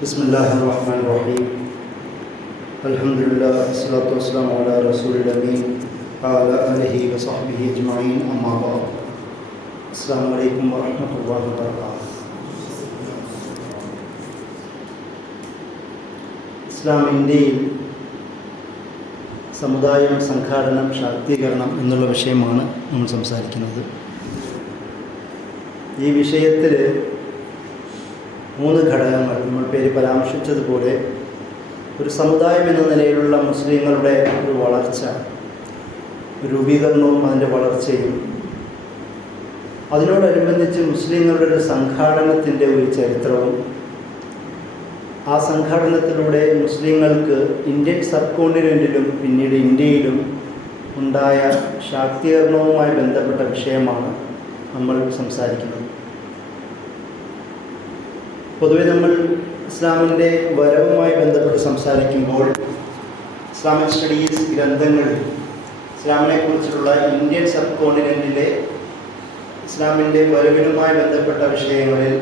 Bismillahirrahmanirrahim. Alhamdulillah, wassalatu wassalamu ala rasulil amin wa ala alihi wa sahbihi ajma'in, amma ba'd. Assalamu alaikum wa rahmatullahi wa barakatuh. ഇസ്ലാം ഇന്ത്യയിൽ സമുദായം, സംഘാടനം, ശാക്തീകരണം എന്നുള്ള വിഷയമാണ് നമ്മൾ സംസാരിക്കുന്നത്. ഈ വിഷയത്തിൽ 3 ഘടകങ്ങൾ നമ്മൾ പേര് പരാമർശിച്ചതുപോലെ, ഒരു സമുദായം എന്ന നിലയിലുള്ള മുസ്ലിങ്ങളുടെ ഒരു വളർച്ച, രൂപീകരണവും അതിൻ്റെ വളർച്ചയും, അതിനോടനുബന്ധിച്ച് മുസ്ലിങ്ങളുടെ ഒരു സംഘാടനത്തിൻ്റെ ഒരു ചരിത്രവും, ആ സംഘാടനത്തിലൂടെ മുസ്ലിങ്ങൾക്ക് ഇന്ത്യൻ സബ് കോണ്ടിനെൻറ്റിലും പിന്നീട് ഇന്ത്യയിലും ഉണ്ടായ ശാക്തീകരണവുമായി ബന്ധപ്പെട്ട വിഷയമാണ് നമ്മൾ സംസാരിക്കുന്നത്. പൊതുവെ നമ്മൾ ഇസ്ലാമിൻ്റെ വരവുമായി ബന്ധപ്പെട്ട് സംസാരിക്കുമ്പോൾ ഇസ്ലാമിക് സ്റ്റഡീസ് ഗ്രന്ഥങ്ങളിൽ ഇസ്ലാമിനെക്കുറിച്ചുള്ള ഇന്ത്യൻ സബ് കോണ്ടിനെൻറ്റിലെ ഇസ്ലാമിൻ്റെ വരവിനുമായി ബന്ധപ്പെട്ട വിഷയങ്ങളിൽ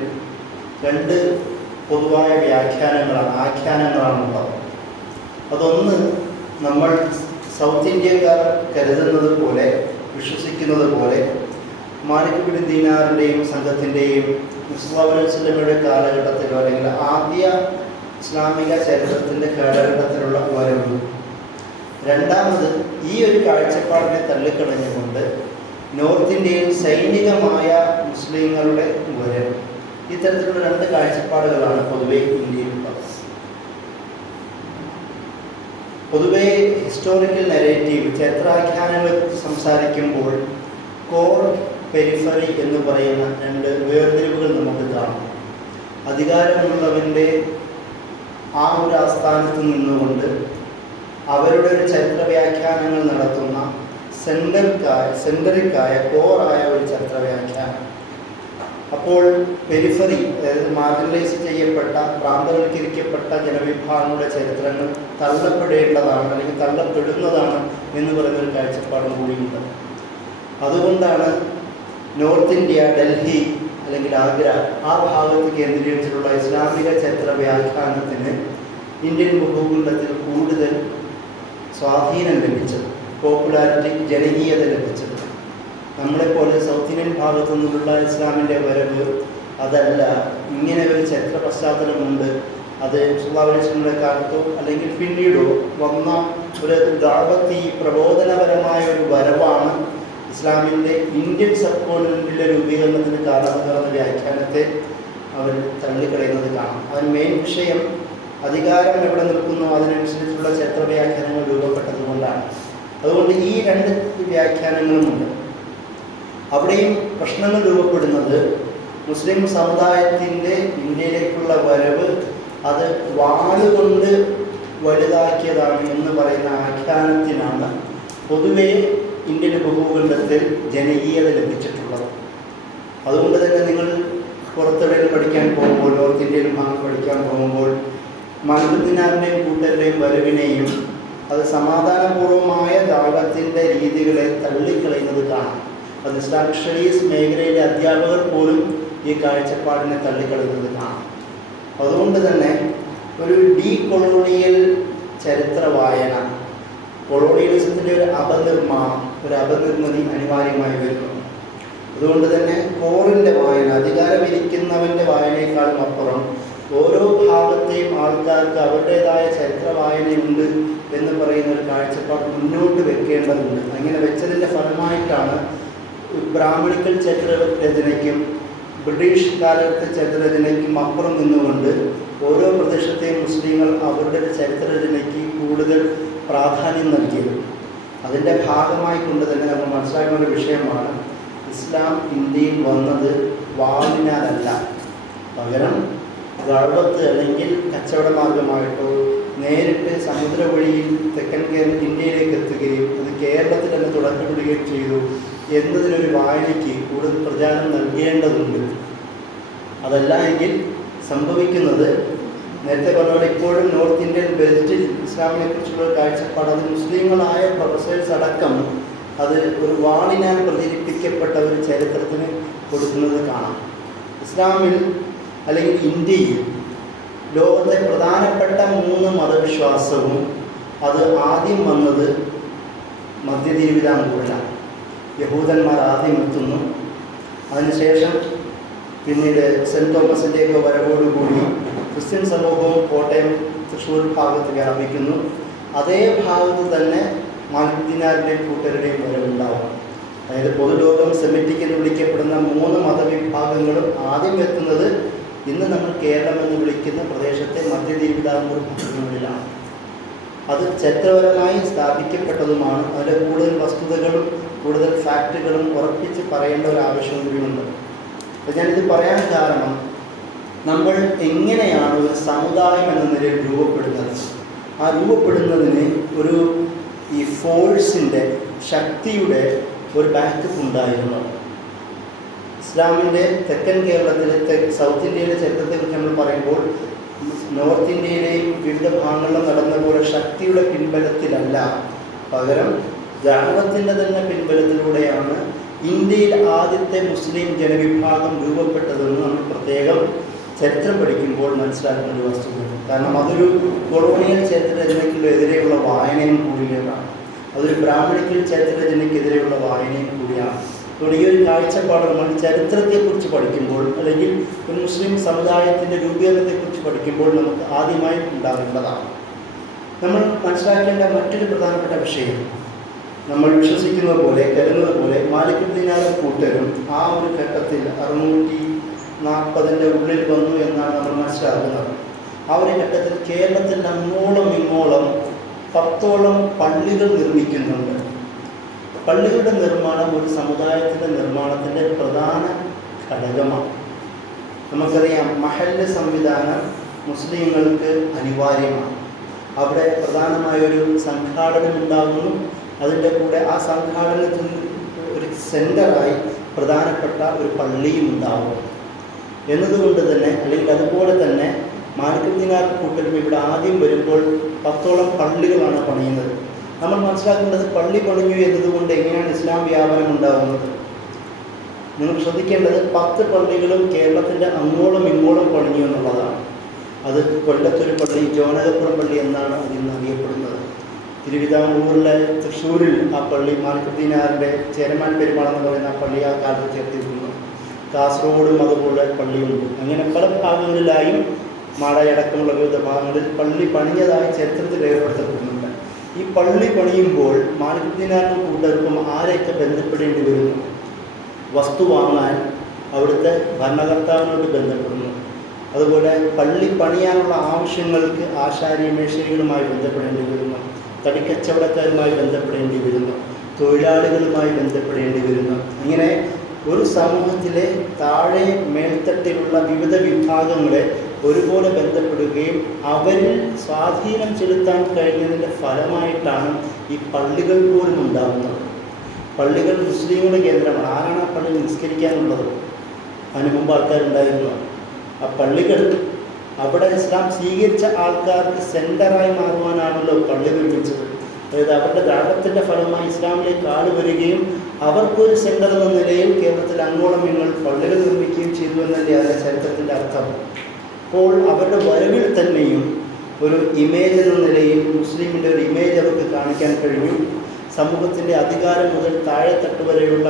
2 പൊതുവായ ആഖ്യാനങ്ങളാണുള്ളത്. അതൊന്ന്, നമ്മൾ സൗത്ത് ഇന്ത്യക്കാർ കരുതുന്നത് പോലെ, വിശ്വസിക്കുന്നത് പോലെ, മാലിക് ബിൻ ദീനാറിൻ്റെയും സംഘത്തിൻ്റെയും മുസ്ലിം കാലഘട്ടത്തിലോ അല്ലെങ്കിൽ ആദ്യ ഇസ്ലാമിക ചരിത്രത്തിൻ്റെ കാലഘട്ടത്തിലുള്ള വരവ്. രണ്ടാമത്, ഈ ഒരു കാഴ്ചപ്പാടിനെ തള്ളിക്കളഞ്ഞുകൊണ്ട് നോർത്ത് ഇന്ത്യയിൽ സൈനികമായ മുസ്ലിങ്ങളുടെ വരവ്. ഇത്തരത്തിലുള്ള 2 കാഴ്ചപ്പാടുകളാണ് പൊതുവെ ഇന്ത്യയിലുള്ളത്. പൊതുവെ ഹിസ്റ്റോറിക്കൽ നെറേറ്റീവ്, ചരിത്രാഖ്യാനങ്ങളെക്കുറിച്ച് സംസാരിക്കുമ്പോൾ കോർ, പെരിഫറി എന്ന് പറയുന്ന 2 വേർതിരിവുകൾ നമുക്ക് കാണാം. അധികാരമുള്ളവൻ്റെ ആ ഒരു ആസ്ഥാനത്ത് നിന്നുകൊണ്ട് അവരുടെ ഒരു ചരിത്ര വ്യാഖ്യാനങ്ങൾ നടത്തുന്ന സെൻട്രിക്കായ കോറായ ഒരു ചരിത്ര വ്യാഖ്യാനം. അപ്പോൾ പെരിഫറി, അതായത് മാർജിനലൈസ് ചെയ്യപ്പെട്ട, പ്രാന്തവൽക്കരിക്കപ്പെട്ട ജനവിഭാഗങ്ങളുടെ ചരിത്രങ്ങൾ തള്ളപ്പെടേണ്ടതാണ് അല്ലെങ്കിൽ തള്ളപ്പെടുന്നതാണ് എന്ന് പറയുന്നൊരു കാഴ്ചപ്പാടും കൂടിയുണ്ട്. അതുകൊണ്ടാണ് നോർത്ത് ഇന്ത്യ, ഡൽഹി അല്ലെങ്കിൽ ആഗ്ര, ആ ഭാഗത്ത് കേന്ദ്രീകരിച്ചിട്ടുള്ള ഇസ്ലാമിക ചരിത്ര വ്യാഖ്യാനത്തിന് ഇന്ത്യൻ ഭൂഖണ്ഡത്തിൽ കൂടുതൽ സ്വാധീനം ലഭിച്ചത്, പോപ്പുലാരിറ്റി, ജനകീയത ലഭിച്ചത്. നമ്മളെപ്പോലെ സൗത്ത് ഇന്ത്യൻ ഭാഗത്തു നിന്നുള്ള ഇസ്ലാമിൻ്റെ വരവ് അതല്ല. ഇങ്ങനെ ഒരു ചരിത്ര പശ്ചാത്തലമുണ്ട്. അത് സുല്ലാഹുലിസ്ലമിൻ്റെ കാലത്തോ അല്ലെങ്കിൽ പിന്നീടോ വന്ന ഒരു ദഅവത്തി, പ്രബോധനപരമായ ഒരു വരവാണ് ഇസ്ലാമിൻ്റെ ഇന്ത്യൻ സബ് കോണ്ടിനെൻറ്റിലെ രൂപീകരണത്തിന് കാരണമാകുന്ന വ്യാഖ്യാനത്തെ അവർ തള്ളിക്കളയുന്നത് കാണാം. അതിന് മെയിൻ വിഷയം അധികാരം എവിടെ നിൽക്കുന്നു അതിനനുസരിച്ചുള്ള ചരിത്ര വ്യാഖ്യാനങ്ങൾ രൂപപ്പെട്ടതുകൊണ്ടാണ്. അതുകൊണ്ട് ഈ 2 വ്യാഖ്യാനങ്ങളുമുണ്ട്. അവിടെയും പ്രശ്നങ്ങൾ രൂപപ്പെടുന്നത് മുസ്ലിം സമുദായത്തിൻ്റെ ഇന്ത്യയിലേക്കുള്ള വരവ് അത് വാളുകൊണ്ട് വലുതാക്കിയതാണ് എന്ന് പറയുന്ന ആഖ്യാനത്തിനാണ് പൊതുവേ ഇന്ത്യൻ ഭൂഖണ്ഡത്തിൽ ജനകീയത ലഭിച്ചിട്ടുള്ളത്. അതുകൊണ്ട് തന്നെ നിങ്ങൾ പുറത്തെവിടെയും പഠിക്കാൻ പോകുമ്പോൾ, നോർത്ത് ഇന്ത്യയിലും ഭാഗം പഠിക്കാൻ പോകുമ്പോൾ, മാലിക് ദീനാറിൻ്റെയും കൂട്ടരുടെയും വരവിനെയും അത് സമാധാനപൂർവമായ ദഅവത്തിൻ്റെ രീതികളെ തള്ളിക്കളയുന്നത് കാണാം. അത് ഇസ്ലാമിക് സ്റ്റഡീസ് മേഖലയിലെ അധ്യാപകർ പോലും ഈ കാഴ്ചപ്പാടിനെ തള്ളിക്കളയുന്നത് കാണാം. അതുകൊണ്ട് തന്നെ ഒരു ഡീകൊളോണിയൽ ചരിത്ര വായന, കൊളോണിയലിസത്തിൻ്റെ ഒരു അപനിർമ്മിതി അനിവാര്യമായി വരുന്നു. അതുകൊണ്ട് തന്നെ കോറിൻ്റെ വായന, അധികാരമിരിക്കുന്നവൻ്റെ വായനയെക്കാളും അപ്പുറം ഓരോ ഭാഗത്തെയും ആൾക്കാർക്ക് അവരുടേതായ ചരിത്ര വായനയുണ്ട് എന്ന് പറയുന്ന ഒരു കാഴ്ചപ്പാട് മുന്നോട്ട് വെക്കേണ്ടതുണ്ട്. അങ്ങനെ വെച്ചതിൻ്റെ ഫലമായിട്ടാണ് ബ്രാഹ്മണിക്കൽ ചരിത്രരചനയ്ക്കും ബ്രിട്ടീഷ് കാലത്തെ ചരിത്രരചനയ്ക്കും അപ്പുറം നിന്നുകൊണ്ട് ഓരോ പ്രദേശത്തെയും മുസ്ലിങ്ങൾ അവരുടെ ചരിത്രരചനയ്ക്ക് കൂടുതൽ പ്രാധാന്യം നൽകിയത്. അതിൻ്റെ ഭാഗമായി കൊണ്ട് തന്നെ നമ്മൾ മനസ്സിലാക്കുന്ന ഒരു വിഷയമാണ്, ഇസ്ലാം ഇന്ത്യയിൽ വന്നത് വാളിനാലല്ല, പകരം ദഅവത്ത് അല്ലെങ്കിൽ കച്ചവട മാർഗമായിട്ടോ നേരിട്ട് സമുദ്ര വഴിയിൽ തെക്കൻ ഇന്ത്യയിലേക്ക് എത്തുകയും അത് കേരളത്തിൽ തന്നെ തുടക്കപ്പെടുകയും ചെയ്തു എന്നതിനൊരു വായനയ്ക്ക് കൂടുതൽ പ്രചാരം നൽകേണ്ടതുണ്ട്. അതല്ല എങ്കിൽ സംഭവിക്കുന്നത്, നേരത്തെ പറഞ്ഞ ഇപ്പോഴും നോർത്ത് ഇന്ത്യൻ ബെൽറ്റിൽ ഇസ്ലാമിനെ കുറിച്ചുള്ള കാഴ്ചപ്പാട് അത് മുസ്ലിങ്ങളായ പ്രൊഫസേഴ്സ് അടക്കം അത് ഒരു വാളിനാൽ പ്രചരിപ്പിക്കപ്പെട്ട ഒരു ചരിത്രത്തിന് കൊടുക്കുന്നത് കാണാം. ഇസ്ലാമിൽ അല്ലെങ്കിൽ ഇന്ത്യയിൽ ലോകത്തെ പ്രധാനപ്പെട്ട 3 മതവിശ്വാസവും അത് ആദ്യം വന്നത് മധ്യ തിരുവിതാംകൂറിലാണ്. യഹൂദന്മാർ ആദ്യം എത്തുന്നു. അതിനുശേഷം പിന്നീട് സെൻറ്റ് തോമസിൻ്റെയൊക്കെ വരവോടുകൂടി ക്രിസ്ത്യൻ സമൂഹവും കോട്ടയം തൃശ്ശൂർ ഭാഗത്ത് വ്യാപിക്കുന്നു. അതേ ഭാഗത്ത് തന്നെ മാലിദ്ദീനാരുടെയും കൂട്ടരുടെയും വരവുണ്ടാവും. അതായത് പൊതുലോകം സെമിറ്റിക് എന്ന് വിളിക്കപ്പെടുന്ന 3 മതവിഭാഗങ്ങളും ആദ്യം എത്തുന്നത് ഇന്ന് നമ്മൾ കേരളം എന്ന് വിളിക്കുന്ന പ്രദേശത്തെ മധ്യ തിരുവിതാംകൂർ ഭാഗങ്ങളിലാണ്. അത് ചരിത്രപരമായി സ്ഥാപിക്കപ്പെട്ടതുമാണ്. അതിൽ കൂടുതൽ വസ്തുതകളും കൂടുതൽ ഫാക്റ്റുകളും ഉറപ്പിച്ച് പറയേണ്ട ഒരു ആവശ്യം കൂടിയുണ്ട്. അപ്പോൾ ഞാനിത് പറയാൻ കാരണം, നമ്മൾ എങ്ങനെയാണ് ഒരു സമുദായം എന്ന നിലയിൽ രൂപപ്പെടുന്നത്? ആ രൂപപ്പെടുന്നതിന് ഒരു ഈ ഫോഴ്സിൻ്റെ, ശക്തിയുടെ ഒരു ബാക്കപ്പ് ഉണ്ടായിരുന്നു. ഇസ്ലാമിൻ്റെ തെക്കൻ കേരളത്തിലെ സൗത്ത് ഇന്ത്യയിലെ ചരിത്രത്തെക്കുറിച്ച് നമ്മൾ പറയുമ്പോൾ നോർത്ത് ഇന്ത്യയിലെയും വിവിധ ഭാഗങ്ങളിലും നടന്ന പോലെ ശക്തിയുടെ പിൻബലത്തിലല്ല, പകരം ദഅവത്തിൻ്റെ തന്നെ പിൻബലത്തിലൂടെയാണ് ഇന്ത്യയിൽ ആദ്യത്തെ മുസ്ലിം ജനവിഭാഗം രൂപപ്പെട്ടതെന്ന് നമ്മൾ പ്രത്യേകം ചരിത്രം പഠിക്കുമ്പോൾ മനസ്സിലാക്കുന്ന ഒരു വസ്തുതയാണ്. കാരണം അതൊരു കൊളോണിയൽ ചരിത്രരചനയ്ക്കെതിരെയുള്ള വായനയും കൂടിയാണ്. അതൊരു ബ്രാഹ്മണിക്കൽ ചരിത്രരചനയ്ക്കെതിരെയുള്ള വായനയും കൂടിയാണ്. അതുകൊണ്ട് ഈ ഒരു കാഴ്ചപ്പാട് നമ്മൾ ചരിത്രത്തെക്കുറിച്ച് പഠിക്കുമ്പോൾ, അല്ലെങ്കിൽ ഒരു മുസ്ലിം സമുദായത്തിൻ്റെ രൂപീകരണത്തെക്കുറിച്ച് പഠിക്കുമ്പോൾ നമുക്ക് ആദ്യമായി ഉണ്ടാകേണ്ടതാണ്. നമ്മൾ മനസ്സിലാക്കേണ്ട മറ്റൊരു പ്രധാനപ്പെട്ട വിഷയം, നമ്മൾ വിശ്വസിക്കുന്നത് പോലെ കരുതുന്നത് പോലെ മാലിക്കുദ്ദീനാറും കൂട്ടരും ആ ഒരു ഘട്ടത്തിൽ 640 ഉള്ളിൽ വന്നു എന്നാണ് നമ്മൾ മനസ്സിലാക്കുന്നത്. ആ ഒരു ഘട്ടത്തിൽ കേരളത്തിൽ അങ്ങോളം ഇങ്ങോളം 10ഓളം പള്ളികൾ നിർമ്മിക്കുന്നുണ്ട്. പള്ളികളുടെ നിർമ്മാണം ഒരു സമുദായത്തിൻ്റെ നിർമ്മാണത്തിൻ്റെ പ്രധാന ഘടകമാണ്. നമുക്കറിയാം, മഹല്ല് സംവിധാനം മുസ്ലിങ്ങൾക്ക് അനിവാര്യമാണ്. അവിടെ പ്രധാനമായൊരു സംഘാടനം ഉണ്ടാകുന്നു. അതിൻ്റെ കൂടെ ആ സംഘാടനത്തിന് ഒരു സെൻ്ററായി പ്രധാനപ്പെട്ട ഒരു പള്ളിയും ഉണ്ടാകും എന്നതുകൊണ്ട് തന്നെ, അല്ലെങ്കിൽ അതുപോലെ തന്നെ മാലിക്കുദ്ദീനാർ കൂട്ടരും ഇവിടെ ആദ്യം വരുമ്പോൾ 10ഓളം പള്ളികളാണ് പണിയുന്നത്. നമ്മൾ മനസ്സിലാക്കേണ്ടത്, പള്ളി പണിഞ്ഞു എന്നതുകൊണ്ട് എങ്ങനെയാണ് ഇസ്ലാം വ്യാപനം ഉണ്ടാകുന്നത്? നിങ്ങൾ ശ്രദ്ധിക്കേണ്ടത് 10 പള്ളികളും കേരളത്തിൻ്റെ അങ്ങോളം ഇങ്ങോളം പണിഞ്ഞു എന്നുള്ളതാണ്. അത് കൊല്ലത്തൊരു പള്ളി, ജോനകപ്പുറം പള്ളി എന്നാണ് അതിന്ന് അറിയപ്പെടുന്നത്. തിരുവിതാംകൂറിലെ തൃശ്ശൂരിൽ ആ പള്ളി മാലിക്കുദ്ദീനാറിൻ്റെ ചേരമാൻ പെരുമാൾ എന്ന് പറയുന്ന ആ പള്ളി ആ കാലത്ത് ചേർത്തിരിക്കുന്നു. കാസർഗോഡും അതുപോലെ പള്ളിയുണ്ട്. അങ്ങനെ പല ഭാഗങ്ങളിലായും മാടയടക്കമുള്ള വിവിധ ഭാഗങ്ങളിൽ പള്ളി പണിഞ്ഞതായി ചരിത്രത്തിൽ രേഖപ്പെടുത്തപ്പെടുന്നുണ്ട്. ഈ പള്ളി പണിയുമ്പോൾ മാലിക്കുദ്ദീനാറിനും കൂട്ടർക്കും ആരെയൊക്കെ ബന്ധപ്പെടേണ്ടി വരുന്നു? വസ്തു വാങ്ങാൻ അവിടുത്തെ ഭരണകർത്താവിനോട് ബന്ധപ്പെടുന്നു. അതുപോലെ പള്ളി പണിയാനുള്ള ആവശ്യങ്ങൾക്ക് ആശാരി മേശരികളുമായി ബന്ധപ്പെടേണ്ടി വരുന്നു, തടിക്കച്ചവടക്കാരുമായി ബന്ധപ്പെടേണ്ടി വരുന്നു, തൊഴിലാളികളുമായി ബന്ധപ്പെടേണ്ടി വരുന്നു. ഇങ്ങനെ ഒരു സമൂഹത്തിലെ താഴെ മേൽത്തട്ടിലുള്ള വിവിധ വിഭാഗങ്ങളെ ഒരുപോലെ ബന്ധപ്പെടുകയും അവരിൽ സ്വാധീനം ചെലുത്താൻ കഴിഞ്ഞതിൻ്റെ ഫലമായിട്ടാണ് ഈ പള്ളികൾ പോലും ഉണ്ടാകുന്നത്. പള്ളികൾ മുസ്ലിങ്ങളുടെ കേന്ദ്രമാണ്. ആരാണ് ആ പള്ളി നിസ്കരിക്കാനുള്ളത്? അതിന് മുമ്പ് ആൾക്കാരുണ്ടായിരുന്നു. ആ പള്ളികൾ അവിടെ ഇസ്ലാം സ്വീകരിച്ച ആൾക്കാർക്ക് സെൻ്ററായി മാറുവാനാണല്ലോ പള്ളി നിർമ്മിച്ചത്. അതായത് അവരുടെ ദഅവത്തിൻ്റെ ഫലമായി ഇസ്ലാമിലേക്ക് ആൾ വരികയും അവർക്കൊരു സെൻ്റർ എന്ന നിലയിൽ കേരളത്തിൽ അങ്ങോളം നിങ്ങൾ പള്ളികൾ നിർമ്മിക്കുകയും ചെയ്തു എന്നല്ലേ അതിൻ്റെ ചരിത്രത്തിൻ്റെ അർത്ഥം. അപ്പോൾ അവരുടെ വരവിൽ തന്നെയും ഒരു ഇമേജ് എന്ന നിലയിൽ മുസ്ലിമിൻ്റെ ഒരു ഇമേജ് അവർക്ക് കാണിക്കാൻ കഴിഞ്ഞു. സമൂഹത്തിൻ്റെ അധികാരം മുതൽ താഴെത്തട്ട് വരെയുള്ള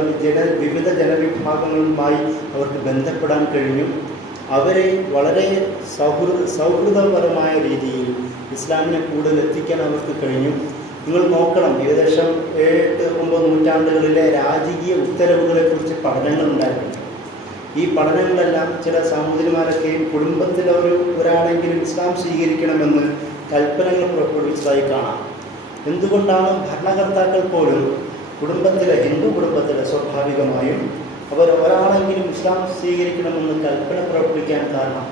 വിവിധ ജനവിഭാഗങ്ങളുമായി അവർക്ക് ബന്ധപ്പെടാൻ കഴിഞ്ഞു. അവരെ വളരെ സൗഹൃദപരമായ രീതിയിൽ ഇസ്ലാമിനെ കൂടുതൽ എത്തിക്കാൻ അവർക്ക് കഴിഞ്ഞു. നിങ്ങൾ നോക്കണം, ഏകദേശം 7-9 നൂറ്റാണ്ടുകളിലെ രാജകീയ ഉത്തരവുകളെക്കുറിച്ച് പഠനങ്ങളുണ്ടായിട്ടുണ്ട്. ഈ പഠനങ്ങളെല്ലാം ചില സാമൂതിരിമാരൊക്കെയും കുടുംബത്തിലെ ഒരാളെങ്കിലും ഇസ്ലാം സ്വീകരിക്കണമെന്ന് കൽപ്പനകൾ പുറപ്പെടുവിച്ചതായി കാണാം. എന്തുകൊണ്ടാണ് ഭരണകർത്താക്കൾ പോലും ഹിന്ദു കുടുംബത്തിലെ സ്വാഭാവികമായും അവർ ഒരാളെങ്കിലും ഇസ്ലാം സ്വീകരിക്കണമെന്ന് കൽപ്പന പുറപ്പെടുവിക്കാൻ കാരണം?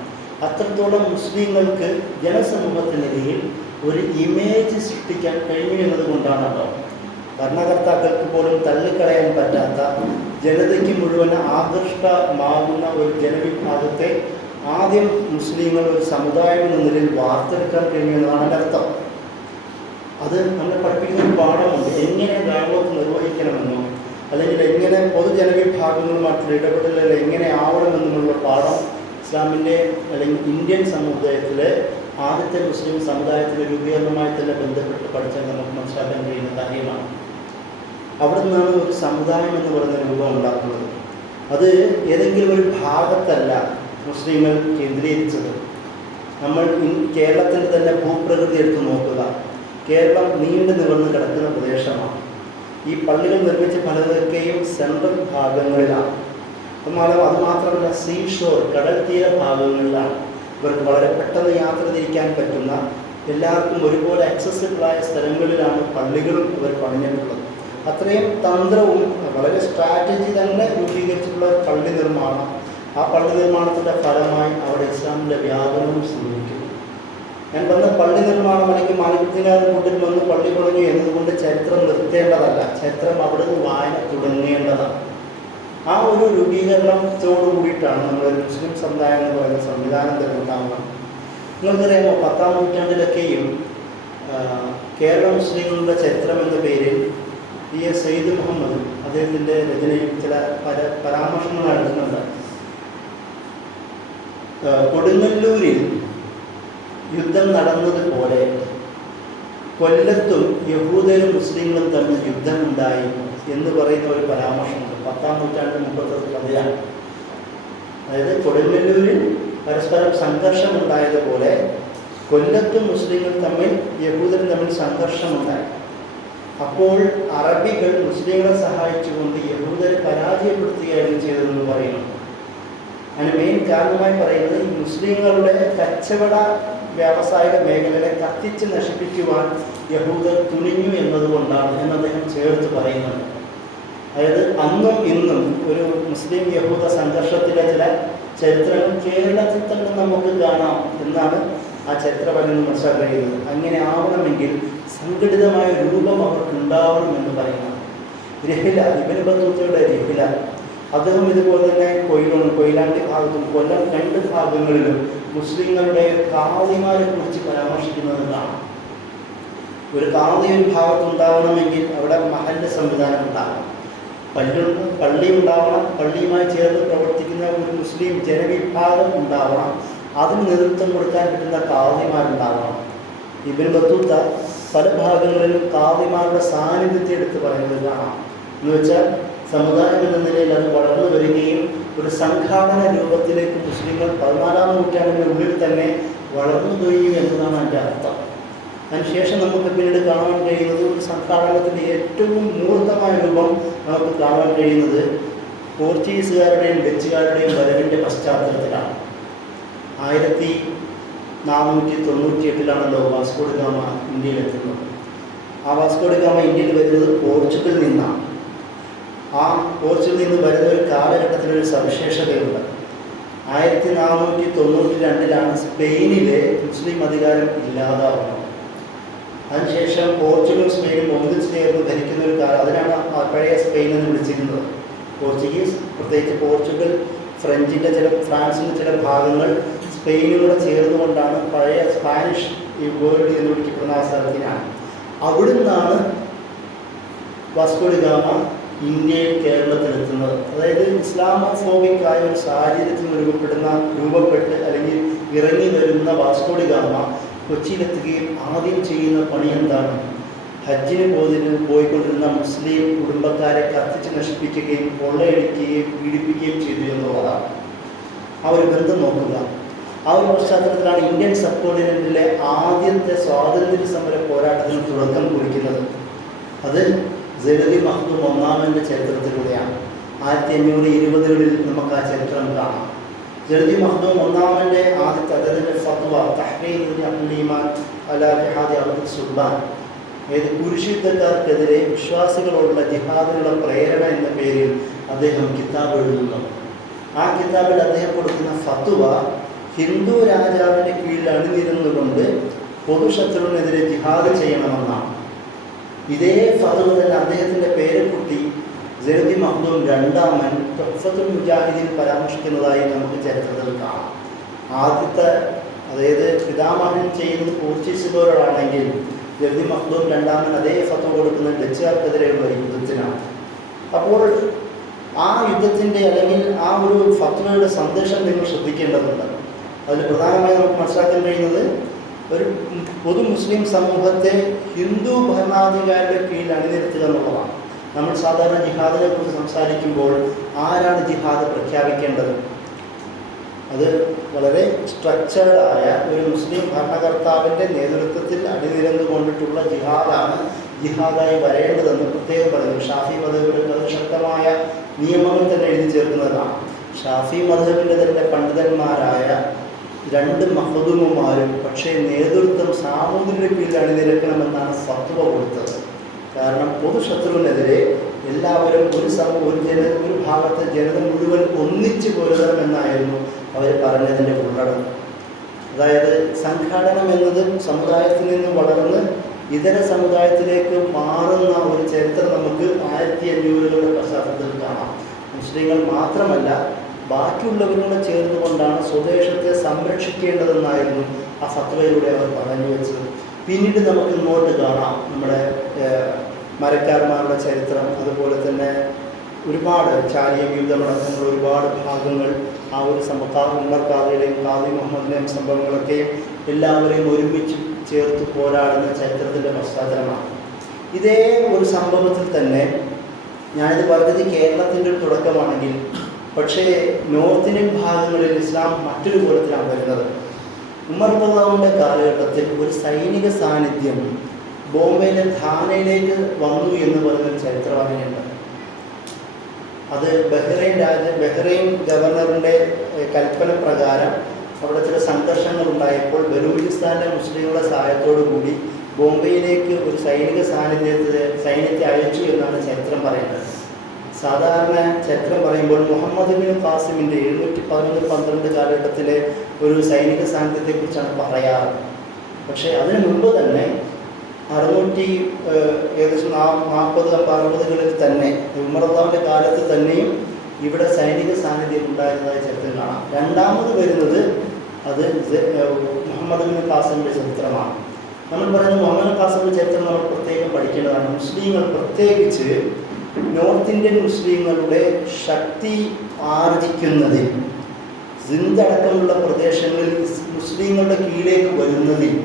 അത്രത്തോളം മുസ്ലിങ്ങൾക്ക് ജനസമൂഹത്തിനിടയിൽ ഒരു ഇമേജ് സൃഷ്ടിക്കാൻ കഴിഞ്ഞു എന്നതുകൊണ്ടാണല്ലോ. ഭരണകർത്താക്കൾക്ക് പോലും തള്ളിക്കളയാൻ പറ്റാത്ത, ജനതയ്ക്ക് മുഴുവൻ ആകൃഷ്ടമാകുന്ന ഒരു ജനവിഭാഗത്തെ ആദ്യം മുസ്ലിങ്ങൾ ഒരു സമുദായം എന്ന നിലയിൽ വാർത്തെടുക്കാൻ കഴിഞ്ഞു എന്നതാണ് എൻ്റെ അർത്ഥം. അത് നമ്മൾ പഠിപ്പിക്കുന്ന ഒരു പാഠമുണ്ട്. എങ്ങനെ ദഅവത്ത് നിർവഹിക്കണമെന്നോ അല്ലെങ്കിൽ എങ്ങനെ പൊതുജനവിഭാഗങ്ങളുമായിട്ടുള്ള ഇടപെടലുകൾ എങ്ങനെ ആവണമെന്നുള്ള പാഠം ഇസ്ലാമിൻ്റെ അല്ലെങ്കിൽ ഇന്ത്യൻ സമുദായത്തിലെ ആദ്യത്തെ മുസ്ലിം സമുദായത്തിൻ്റെ രൂപീകരണവുമായി തന്നെ ബന്ധപ്പെട്ട് പഠിച്ചാൽ നമുക്ക് മനസ്സിലാക്കാൻ കഴിയുന്ന കാര്യമാണ്. അവിടെ നിന്നാണ് ഒരു സമുദായം എന്ന് പറയുന്ന രൂപം ഉണ്ടാക്കുന്നത്. അത് ഏതെങ്കിലും ഒരു ഭാഗത്തല്ല മുസ്ലിങ്ങൾ കേന്ദ്രീകരിച്ചത്. നമ്മൾ കേരളത്തിൻ്റെ തന്നെ ഭൂപ്രകൃതി എടുത്ത് നോക്കുക. കേരളം നീണ്ടു നിവർന്ന് കിടക്കുന്ന പ്രദേശമാണ്. ഈ പള്ളികൾ നിർമ്മിച്ച പലതൊക്കെയും സെൻട്രൽ ഭാഗങ്ങളിലാണ്. അത് മാത്രമല്ല സീഷോർ കടൽ തീര ഭാഗങ്ങളിലാണ്. ഇവർക്ക് വളരെ പെട്ടെന്ന് യാത്ര തിരിക്കാൻ പറ്റുന്ന, എല്ലാവർക്കും ഒരുപോലെ ആക്സസിബിളായ സ്ഥലങ്ങളിലാണ് പള്ളികളും ഇവർ പണിഞ്ഞിട്ടുള്ളത്. അത്രയും തന്ത്രവും വളരെ സ്ട്രാറ്റജി തന്നെ രൂപീകരിച്ചിട്ടുള്ള പള്ളി നിർമ്മാണം. ആ പള്ളി നിർമ്മാണത്തിൻ്റെ ഫലമായി അവിടെ ഇസ്ലാമിൻ്റെ വ്യാപനവും സംഭവിക്കുന്നു. ഞാൻ പറഞ്ഞ പള്ളി നിർമ്മാണം അല്ലെങ്കിൽ മാലിക്യത്തിനാഥ് കൂട്ടിൽ വന്ന് പള്ളി പണിഞ്ഞു എന്നതുകൊണ്ട് ചരിത്രം നിർത്തേണ്ടതല്ല. ചരിത്രം അവിടെ നിന്ന് വായന തുടങ്ങേണ്ടതാണ്. ആ ഒരു രൂപീകരണത്തോടു കൂടിയിട്ടാണ് നമ്മൾ മുസ്ലിം സമുദായം എന്ന് പറയുന്ന സംവിധാനം തന്നെ ഉണ്ടാകുന്നത്. നിങ്ങൾക്കറിയാമോ, 10-ാം നൂറ്റാണ്ടിലൊക്കെയും കേരള മുസ്ലിങ്ങളുടെ ചരിത്രം എന്ന പേരിൽ PS സയ്യിദ് മുഹമ്മദ് അദ്ദേഹത്തിൻ്റെ രചനയിൽ ചില പരാമർശങ്ങൾ നടത്തുന്നുണ്ട്. കൊടുങ്ങല്ലൂരിൽ യുദ്ധം നടന്നതുപോലെ കൊല്ലത്തും യഹൂദരും മുസ്ലിങ്ങളും തമ്മിൽ യുദ്ധമുണ്ടായി എന്ന് പറയുന്ന ഒരു പരാമർശമുണ്ട്. 10-ാം നൂറ്റാണ്ട് മുമ്പത്തെ കഥയാണ്. അതായത് കൊടുങ്ങല്ലൂരിൽ പരസ്പരം സംഘർഷമുണ്ടായതുപോലെ കൊല്ലത്തും മുസ്ലിങ്ങൾ തമ്മിൽ യഹൂദരും തമ്മിൽ സംഘർഷമുണ്ടായി. അപ്പോൾ അറബികൾ മുസ്ലിങ്ങളെ സഹായിച്ചുകൊണ്ട് യഹൂദരെ പരാജയപ്പെടുത്തുകയായിരുന്നു ചെയ്തതെന്ന് പറയുന്നു. അതിന് മെയിൻ കാരണമായി പറയുന്നത് ഈ മുസ്ലിങ്ങളുടെ കച്ചവട വ്യാവസായിക മേഖലകളെ കത്തിച്ച് നശിപ്പിക്കുവാൻ യഹൂദർ തുനിഞ്ഞു എന്നതുകൊണ്ടാണ് എന്ന് അദ്ദേഹം ചേർത്ത് പറയുന്നുണ്ട്. അതായത് അന്നും ഇന്നും ഒരു മുസ്ലിം യഹൂദ സംഘർഷത്തിലെ ചില ചരിത്രങ്ങൾ കേരളത്തിൽ തന്നെ നമുക്ക് കാണാം എന്നാണ് ആ ചരിത്രപരമെന്ന് മനസ്സിലാക്കാൻ കഴിയുന്നത്. അങ്ങനെ ആവണമെങ്കിൽ സംഘടിതമായ രൂപം അവർക്ക് ഉണ്ടാവണമെന്ന് പറയുന്നത്. രഹില, ഇബ്നു ബത്തൂത്തയുടെ രഹില, അദ്ദേഹം ഇതുപോലെ തന്നെ കൊയിലാണ്ടി ഭാഗത്തും കൊല്ലം 2 ഭാഗങ്ങളിലും മുസ്ലിങ്ങളുടെ കാദിമാരെ കുറിച്ച് പരാമർശിക്കുന്നത് കാണാം. ഒരു കാദി ഒരു ഭാഗത്തുണ്ടാവണമെങ്കിൽ അവിടെ മഹല്ല് സംവിധാനം ഉണ്ടാകണം, പള്ളി ഉണ്ടാവണം, പള്ളിയുമായി ചേർന്ന് പ്രവർത്തിക്കുന്ന ഒരു മുസ്ലിം ജനവിഭാഗം ഉണ്ടാവണം, അതിന് നേതൃത്വം കൊടുക്കാൻ പറ്റുന്ന കാദിമാരുണ്ടാവണം. ഇബ്നു ബത്തൂത്ത പല ഭാഗങ്ങളിലും കാദിമാരുടെ സാന്നിധ്യത്തെ എടുത്ത് പറയുന്നത് കാണാം. എന്ന് വെച്ചാൽ സമുദായം എന്ന നിലയിൽ അത് വളർന്നു വരികയും ഒരു സംഘാടന രൂപത്തിലേക്ക് മുസ്ലിങ്ങൾ 14-ാം നൂറ്റാണ്ടിൻ്റെ ഉള്ളിൽ തന്നെ വളർന്നു കഴിഞ്ഞു എന്നതാണ് അതിൻ്റെ അർത്ഥം. അതിനുശേഷം നമുക്ക് പിന്നീട് കാണാൻ കഴിയുന്നത് ഒരു സംഘാടനത്തിൻ്റെ ഏറ്റവും മൂർത്തമായ രൂപം നമുക്ക് കാണാൻ കഴിയുന്നത് പോർച്ചുഗീസുകാരുടെയും ഡച്ചുകാരുടെയും വരവിൻ്റെ പശ്ചാത്തലത്തിലാണ്. 1498 വാസ്കോ ഡി ഗാമ ഇന്ത്യയിലെത്തുന്നത്. ആ വാസ്കോ ഡി ഗാമ ഇന്ത്യയിൽ വരുന്നത് പോർച്ചുഗലിൽ നിന്നാണ്. ആ പോർച്ചുഗലിൽ നിന്ന് വരുന്ന ഒരു കാലഘട്ടത്തിലൊരു സവിശേഷതയുണ്ട്. 1492 സ്പെയിനിലെ മുസ്ലിം അധികാരം ഇല്ലാതാവുന്നത്. അതിനുശേഷം പോർച്ചുഗലും സ്പെയിനും ഒന്നിച്ച് ചേർന്ന് ധരിക്കുന്ന ഒരു കാലം, അതിനാണ് പഴയ സ്പെയിൻ എന്ന് വിളിച്ചിരുന്നത്. പോർച്ചുഗീസ്, പ്രത്യേകിച്ച് പോർച്ചുഗൽ, ഫ്രാൻസിൻ്റെ ചില ഭാഗങ്ങൾ സ്പെയിനും കൂടെ ചേർന്നുകൊണ്ടാണ് പഴയ സ്പാനിഷ് ഈ വേൾഡ് എന്ന് വിളിക്കപ്പെടുന്ന ആ സ്ഥലത്തിനാണ്. അവിടുന്നാണ് വാസ്കോ ഡി ഗാമ ഇന്ത്യയിൽ കേരളത്തിലെത്തുന്നത്. അതായത് ഇസ്ലാമോഫോബിക്കായ ഒരു സാഹചര്യത്തിൽ രൂപപ്പെട്ട് അല്ലെങ്കിൽ ഇറങ്ങി വരുന്ന വാസ്കോ ഡി ഗാമ കൊച്ചിയിലെത്തുകയും ആദ്യം ചെയ്യുന്ന പണി എന്താണ്? ഹജ്ജിന് പോയിക്കൊണ്ടിരുന്ന മുസ്ലിം കുടുംബക്കാരെ കത്തിച്ച് നശിപ്പിക്കുകയും കൊള്ളയടിക്കുകയും പീഡിപ്പിക്കുകയും ചെയ്തു എന്നുള്ളതാണ്. ആ ഒരു ബന്ധം നോക്കുക. ആ ഒരു പശ്ചാത്തലത്തിലാണ് ഇന്ത്യൻ സബ് കോണ്ടിനെൻറ്റിലെ ആദ്യത്തെ സ്വാതന്ത്ര്യ സമര പോരാട്ടത്തിന് തുടക്കം കുറിക്കുന്നത്. അത് സയ്യിദ് മഖ്ദൂം ഒന്നാമൻ്റെ ചരിത്രത്തിലൂടെയാണ്. 1520-കളിൽ നമുക്ക് ആ ചരിത്രം കാണാം. സയ്യിദ് മഖ്ദൂം ഒന്നാമൻ്റെ ആദ്യത്തെ അദ്ദേഹത്തിൻ്റെ ഫത്വ തഹ്രീർ അൽ-ഈമാൻ അലാ ജിഹാദി അബ്ദുൽ സുബ്ബാൻ, അതായത് കുരിശുദ്ധക്കാർക്കെതിരെ വിശ്വാസികളോടുള്ള ജിഹാദിനുള്ള പ്രേരണ എന്ന പേരിൽ അദ്ദേഹം കിതാബ് എഴുതുന്നു. ആ കിതാബിൽ അദ്ദേഹം കൊടുക്കുന്ന ഫത്വ ഹിന്ദു രാജാവിൻ്റെ കീഴിൽ അണിനിരുന്നുകൊണ്ട് പൊതുശത്രുവിനെതിരെ ജിഹാദ് ചെയ്യണമെന്നാണ്. ഇതേ ഫത്വ തന്നെ അദ്ദേഹത്തിൻ്റെ പേരക്കുട്ടി സയ്യിദ് മഖ്ദൂം രണ്ടാമൻ തുഹ്ഫത്തുൽ മുജാഹിദീൻ പരാമർശിക്കുന്നതായി നമുക്ക് ചരിത്രത്തിൽ കാണാം. ആദ്യത്തെ, അതായത് പിതാമഹൻ ചെയ്യുന്നത് പോർച്ചുഗീസുകാരോടാണെങ്കിൽ സയ്യിദ് മഖ്ദൂം രണ്ടാമൻ അതേ ഫത്വ കൊടുക്കുന്നത് ഡച്ചുകാർക്കെതിരെയുള്ള യുദ്ധത്തിനാണ്. അപ്പോൾ ആ യുദ്ധത്തിൻ്റെ അല്ലെങ്കിൽ ആ ഒരു ഫത്വയുടെ സന്ദേശം നിങ്ങൾ ശ്രദ്ധിക്കേണ്ടതുണ്ട്. അതിൽ പ്രധാനമായും നമുക്ക് മനസ്സിലാക്കാൻ കഴിയുന്നത് ഒരു പൊതു മുസ്ലിം സമൂഹത്തെ ഹിന്ദു ഭരണാധികാരിയുടെ കീഴിൽ അണിനിരത്തുക എന്നുള്ളതാണ്. നമ്മൾ സാധാരണ ജിഹാദിനെ കുറിച്ച് സംസാരിക്കുമ്പോൾ ആരാണ് ജിഹാദ് പ്രഖ്യാപിക്കേണ്ടത്? അത് വളരെ സ്ട്രക്ചേർഡായ ഒരു മുസ്ലിം ഭരണകർത്താവിൻ്റെ നേതൃത്വത്തിൽ അണിനിരന്നു കൊണ്ടിട്ടുള്ള ജിഹാദാണ് ജിഹാദായി വരേണ്ടതെന്ന് പ്രത്യേകം പറയുന്നു. ഷാഫി മദ്ഹബിൽ അത് ശക്തമായ നിയമങ്ങൾ തന്നെ എഴുതി ചേർക്കുന്നതാണ്. ഷാഫി മദ്ഹബിൻ്റെ തന്നെ പണ്ഡിതന്മാരായ 2 മഖ്ദൂമുമാരും പക്ഷേ നേതൃത്വം സാമൂതിരിയുടെ കീഴിൽ അണിനിരക്കണമെന്നാണ് ഫത്വ കൊടുത്തത്. കാരണം പൊതുശത്രുവിനെതിരെ എല്ലാവരും ഒരു ഭാഗത്തെ ജനത മുഴുവൻ ഒന്നിച്ചു പൊരുതണമെന്നായിരുന്നു അവർ പറഞ്ഞതിൻ്റെ ഉള്ളടക്കം. അതായത് സംഘാടനം എന്നത് സമുദായത്തിൽ നിന്ന് വളർന്ന് ഇതര സമുദായത്തിലേക്ക് മാറുന്ന ഒരു ചരിത്രം നമുക്ക് 1500കളുടെ പശ്ചാത്തലത്തിൽ കാണാം. മുസ്ലിങ്ങൾ മാത്രമല്ല ബാക്കിയുള്ളവരോട് ചേർന്നുകൊണ്ടാണ് സ്വദേശത്തെ സംരക്ഷിക്കേണ്ടതെന്നായിരുന്നു ആ ഫത്വയിലൂടെ അവർ പറഞ്ഞു വെച്ചത്. പിന്നീട് നമുക്ക് ഇങ്ങോട്ട് കാണാം നമ്മുടെ മരക്കാർമാരുടെ ചരിത്രം, അതുപോലെ തന്നെ ഒരുപാട് ചാലിയം യുദ്ധമടക്കമുള്ള ഒരുപാട് ഭാഗങ്ങൾ ആ ഒരു ഉമർ ഖാദിയുടെയും ഖാദി മുഹമ്മദിൻ്റെയും സംഭവങ്ങളൊക്കെയും എല്ലാവരെയും ഒരുമിച്ച് ചേർത്ത് പോരാടുന്ന ചരിത്രത്തിൻ്റെ പശ്ചാത്തലമാണ്. ഇതേ ഒരു സംഭവത്തിൽ തന്നെ ഞാനിത് പറഞ്ഞത് കേരളത്തിൻ്റെ ഒരു തുടക്കമാണെങ്കിൽ, പക്ഷേ നോർത്ത് ഇന്ത്യൻ ഭാഗങ്ങളിൽ ഇസ്ലാം മറ്റൊരു കോലത്തിലാണ് വരുന്നത്. ഉമർ ഖത്താബിൻ്റെ കാലഘട്ടത്തിൽ ഒരു സൈനിക സാന്നിധ്യം ബോംബെയിലെ ധാനയിലേക്ക് വന്നു എന്ന് പറയുന്നൊരു ചരിത്രവാഹിനിയുണ്ട്. അത് ബഹ്റൈൻ ഗവർണറിൻ്റെ കൽപ്പന പ്രകാരം അവിടെ ചില സംഘർഷങ്ങൾ ഉണ്ടായപ്പോൾ ബലൂചിസ്ഥാനിലെ മുസ്ലിങ്ങളുടെ സഹായത്തോടു കൂടി ബോംബെയിലേക്ക് ഒരു സൈനിക സൈന്യത്തെ അയച്ചു എന്നാണ് ചരിത്രം പറയുന്നത്. സാധാരണ ചരിത്രം പറയുമ്പോൾ മുഹമ്മദ് ബിൻ ഖാസിമിൻ്റെ 711-12 കാലഘട്ടത്തിലെ ഒരു സൈനിക സാന്നിധ്യത്തെക്കുറിച്ചാണ് പറയാറ്. പക്ഷേ അതിനു മുമ്പ് തന്നെ ഏകദേശം 40-60കളിൽ തന്നെ ഉമർ ഖത്താബിൻ്റെ കാലത്ത് തന്നെയും ഇവിടെ സൈനിക സാന്നിധ്യം ഉണ്ടായിരുന്നതായി ചരിത്രം കാണാം. രണ്ടാമത് വരുന്നത് അത് മുഹമ്മദ് ബിൻ ഖാസിമിൻ്റെ ചരിത്രമാണ്. നമ്മൾ പറയുന്നത് മുഹമ്മദ് ഖാസിമിൻ്റെ ചരിത്രം നമ്മൾ പ്രത്യേകം പഠിക്കേണ്ടതാണ്. മുസ്ലിങ്ങൾ പ്രത്യേകിച്ച് നോർത്ത് ഇന്ത്യൻ മുസ്ലിങ്ങളുടെ ശക്തി ആർജിക്കുന്നതിൽ, സിന്ധ് അടക്കമുള്ള പ്രദേശങ്ങളിൽ മുസ്ലിങ്ങളുടെ കീഴിലേക്ക് വരുന്നതിൽ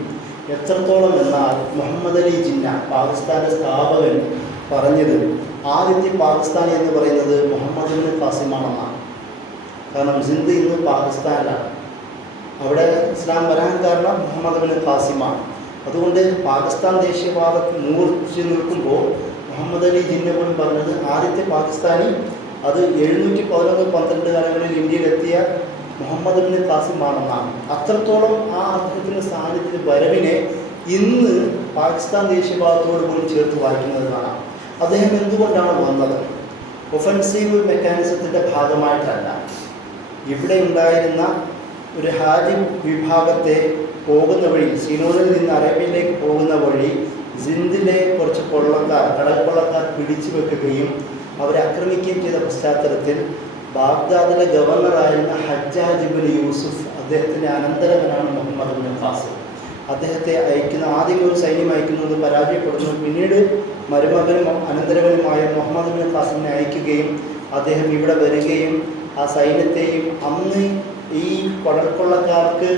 എത്രത്തോളം എന്നാൽ മുഹമ്മദ് അലി ജിന്ന, പാകിസ്ഥാൻ്റെ സ്ഥാപകൻ, പറഞ്ഞത് ആദ്യത്തെ പാകിസ്ഥാനി എന്ന് പറയുന്നത് മുഹമ്മദ് ബിൻ ഖാസിമാണെന്നാണ്. കാരണം സിന്ധ് ഇന്ന് പാകിസ്ഥാനിലാണ്. അവിടെ ഇസ്ലാം വരാൻ കാരണം മുഹമ്മദ് ബിൻ ഖാസിമാണ്. അതുകൊണ്ട് പാകിസ്ഥാൻ ദേശീയവാദം മൂർച്ഛിച്ച് നിൽക്കുമ്പോൾ മുഹമ്മദ് അലി ജിന്ന പോലും പറഞ്ഞത് ആദ്യത്തെ പാകിസ്ഥാനി അത് 711-12 കാലങ്ങളിൽ ഇന്ത്യയിലെത്തിയ മുഹമ്മദ് ബിൻ ഖാസിമാണെന്നാണ്. അത്രത്തോളം ആ അദ്ദേഹത്തിൻ്റെ സാന്നിധ്യത്തിൻ്റെ വരവിനെ ഇന്ന് പാകിസ്ഥാൻ ദേശീയവാദത്തോട് പോലും ചേർത്ത് വായിക്കുന്നത് കാണാം. അദ്ദേഹം എന്തുകൊണ്ടാണ് വന്നത്? ഒഫൻസീവ് മെക്കാനിസത്തിൻ്റെ ഭാഗമായിട്ടല്ല. ഇവിടെ ഉണ്ടായിരുന്ന ഒരു ഹാജി വിഭാഗത്തെ പോകുന്ന വഴി, സിനോണിൽ നിന്ന് അറേബ്യയിലേക്ക് പോകുന്ന വഴി സിന്ധിലെ കുറച്ച് കടൽ കൊള്ളക്കാർ പിടിച്ചു വെക്കുകയും അവരെ ആക്രമിക്കുകയും ചെയ്ത പശ്ചാത്തലത്തിൽ ബാഗ്ദാദിലെ ഗവർണറായിരുന്ന ഹജ്ജാജ് ഇബ്ൻ യൂസുഫ്, അദ്ദേഹത്തിൻ്റെ അനന്തരവനാണ് മുഹമ്മദ് ബിൻ ഖാസിം. അദ്ദേഹത്തെ ആദ്യം ഒരു സൈന്യം അയക്കുന്നത് പരാജയപ്പെടുന്നു. പിന്നീട് മരുമകനും അനന്തരവനുമായ മുഹമ്മദ് ബിൻ ഖാസിമിനെ അയക്കുകയും അദ്ദേഹം ഇവിടെ വരികയും ആ സൈന്യത്തെയും അന്ന് ഈ കടൽക്കൊള്ളക്കാർക്ക്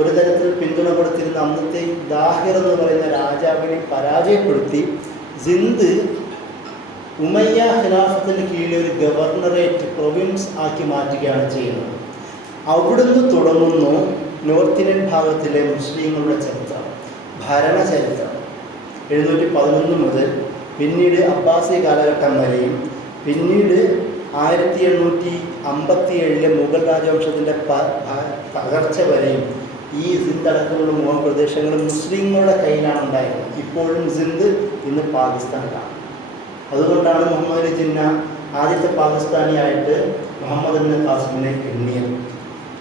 ഒരു തരത്തിൽ പിന്തുണ കൊടുത്തിരുന്ന അന്നത്തെ ദാഹിർ എന്ന് പറയുന്ന രാജാവിനെ പരാജയപ്പെടുത്തി സിന്ധ് ഉമയ്യ ഖിലാഫത്തിന് കീഴിൽ ഒരു ഗവർണറേറ്റ് പ്രൊവിൻസ് ആക്കി മാറ്റുകയാണ് ചെയ്യുന്നത്. അവിടുന്ന് തുടങ്ങുന്നു നോർത്ത് ഇന്ത്യൻ ഭാഗത്തിലെ മുസ്ലിങ്ങളുടെ ചരിത്രം, ഭരണചരിത്രം. 711 മുതൽ പിന്നീട് അബ്ബാസി കാലഘട്ടം വരെയും പിന്നീട് 1857 മുഗൾ രാജവംശത്തിൻ്റെ തകർച്ച വരെയും ഈ സിന്ധ് അടക്കമുള്ള 3 പ്രദേശങ്ങളും മുസ്ലിങ്ങളുടെ കയ്യിലാണ് ഉണ്ടായിരുന്നത്. ഇപ്പോഴും സിന്ധ് ഇന്ന് പാകിസ്ഥാനിലാണ്. അതുകൊണ്ടാണ് മുഹമ്മദ് അലി ജിന്ന ആദ്യത്തെ പാകിസ്ഥാനിയായിട്ട് മുഹമ്മദ് ബിൻ ഖാസിമിനെ എണ്ണിയത്.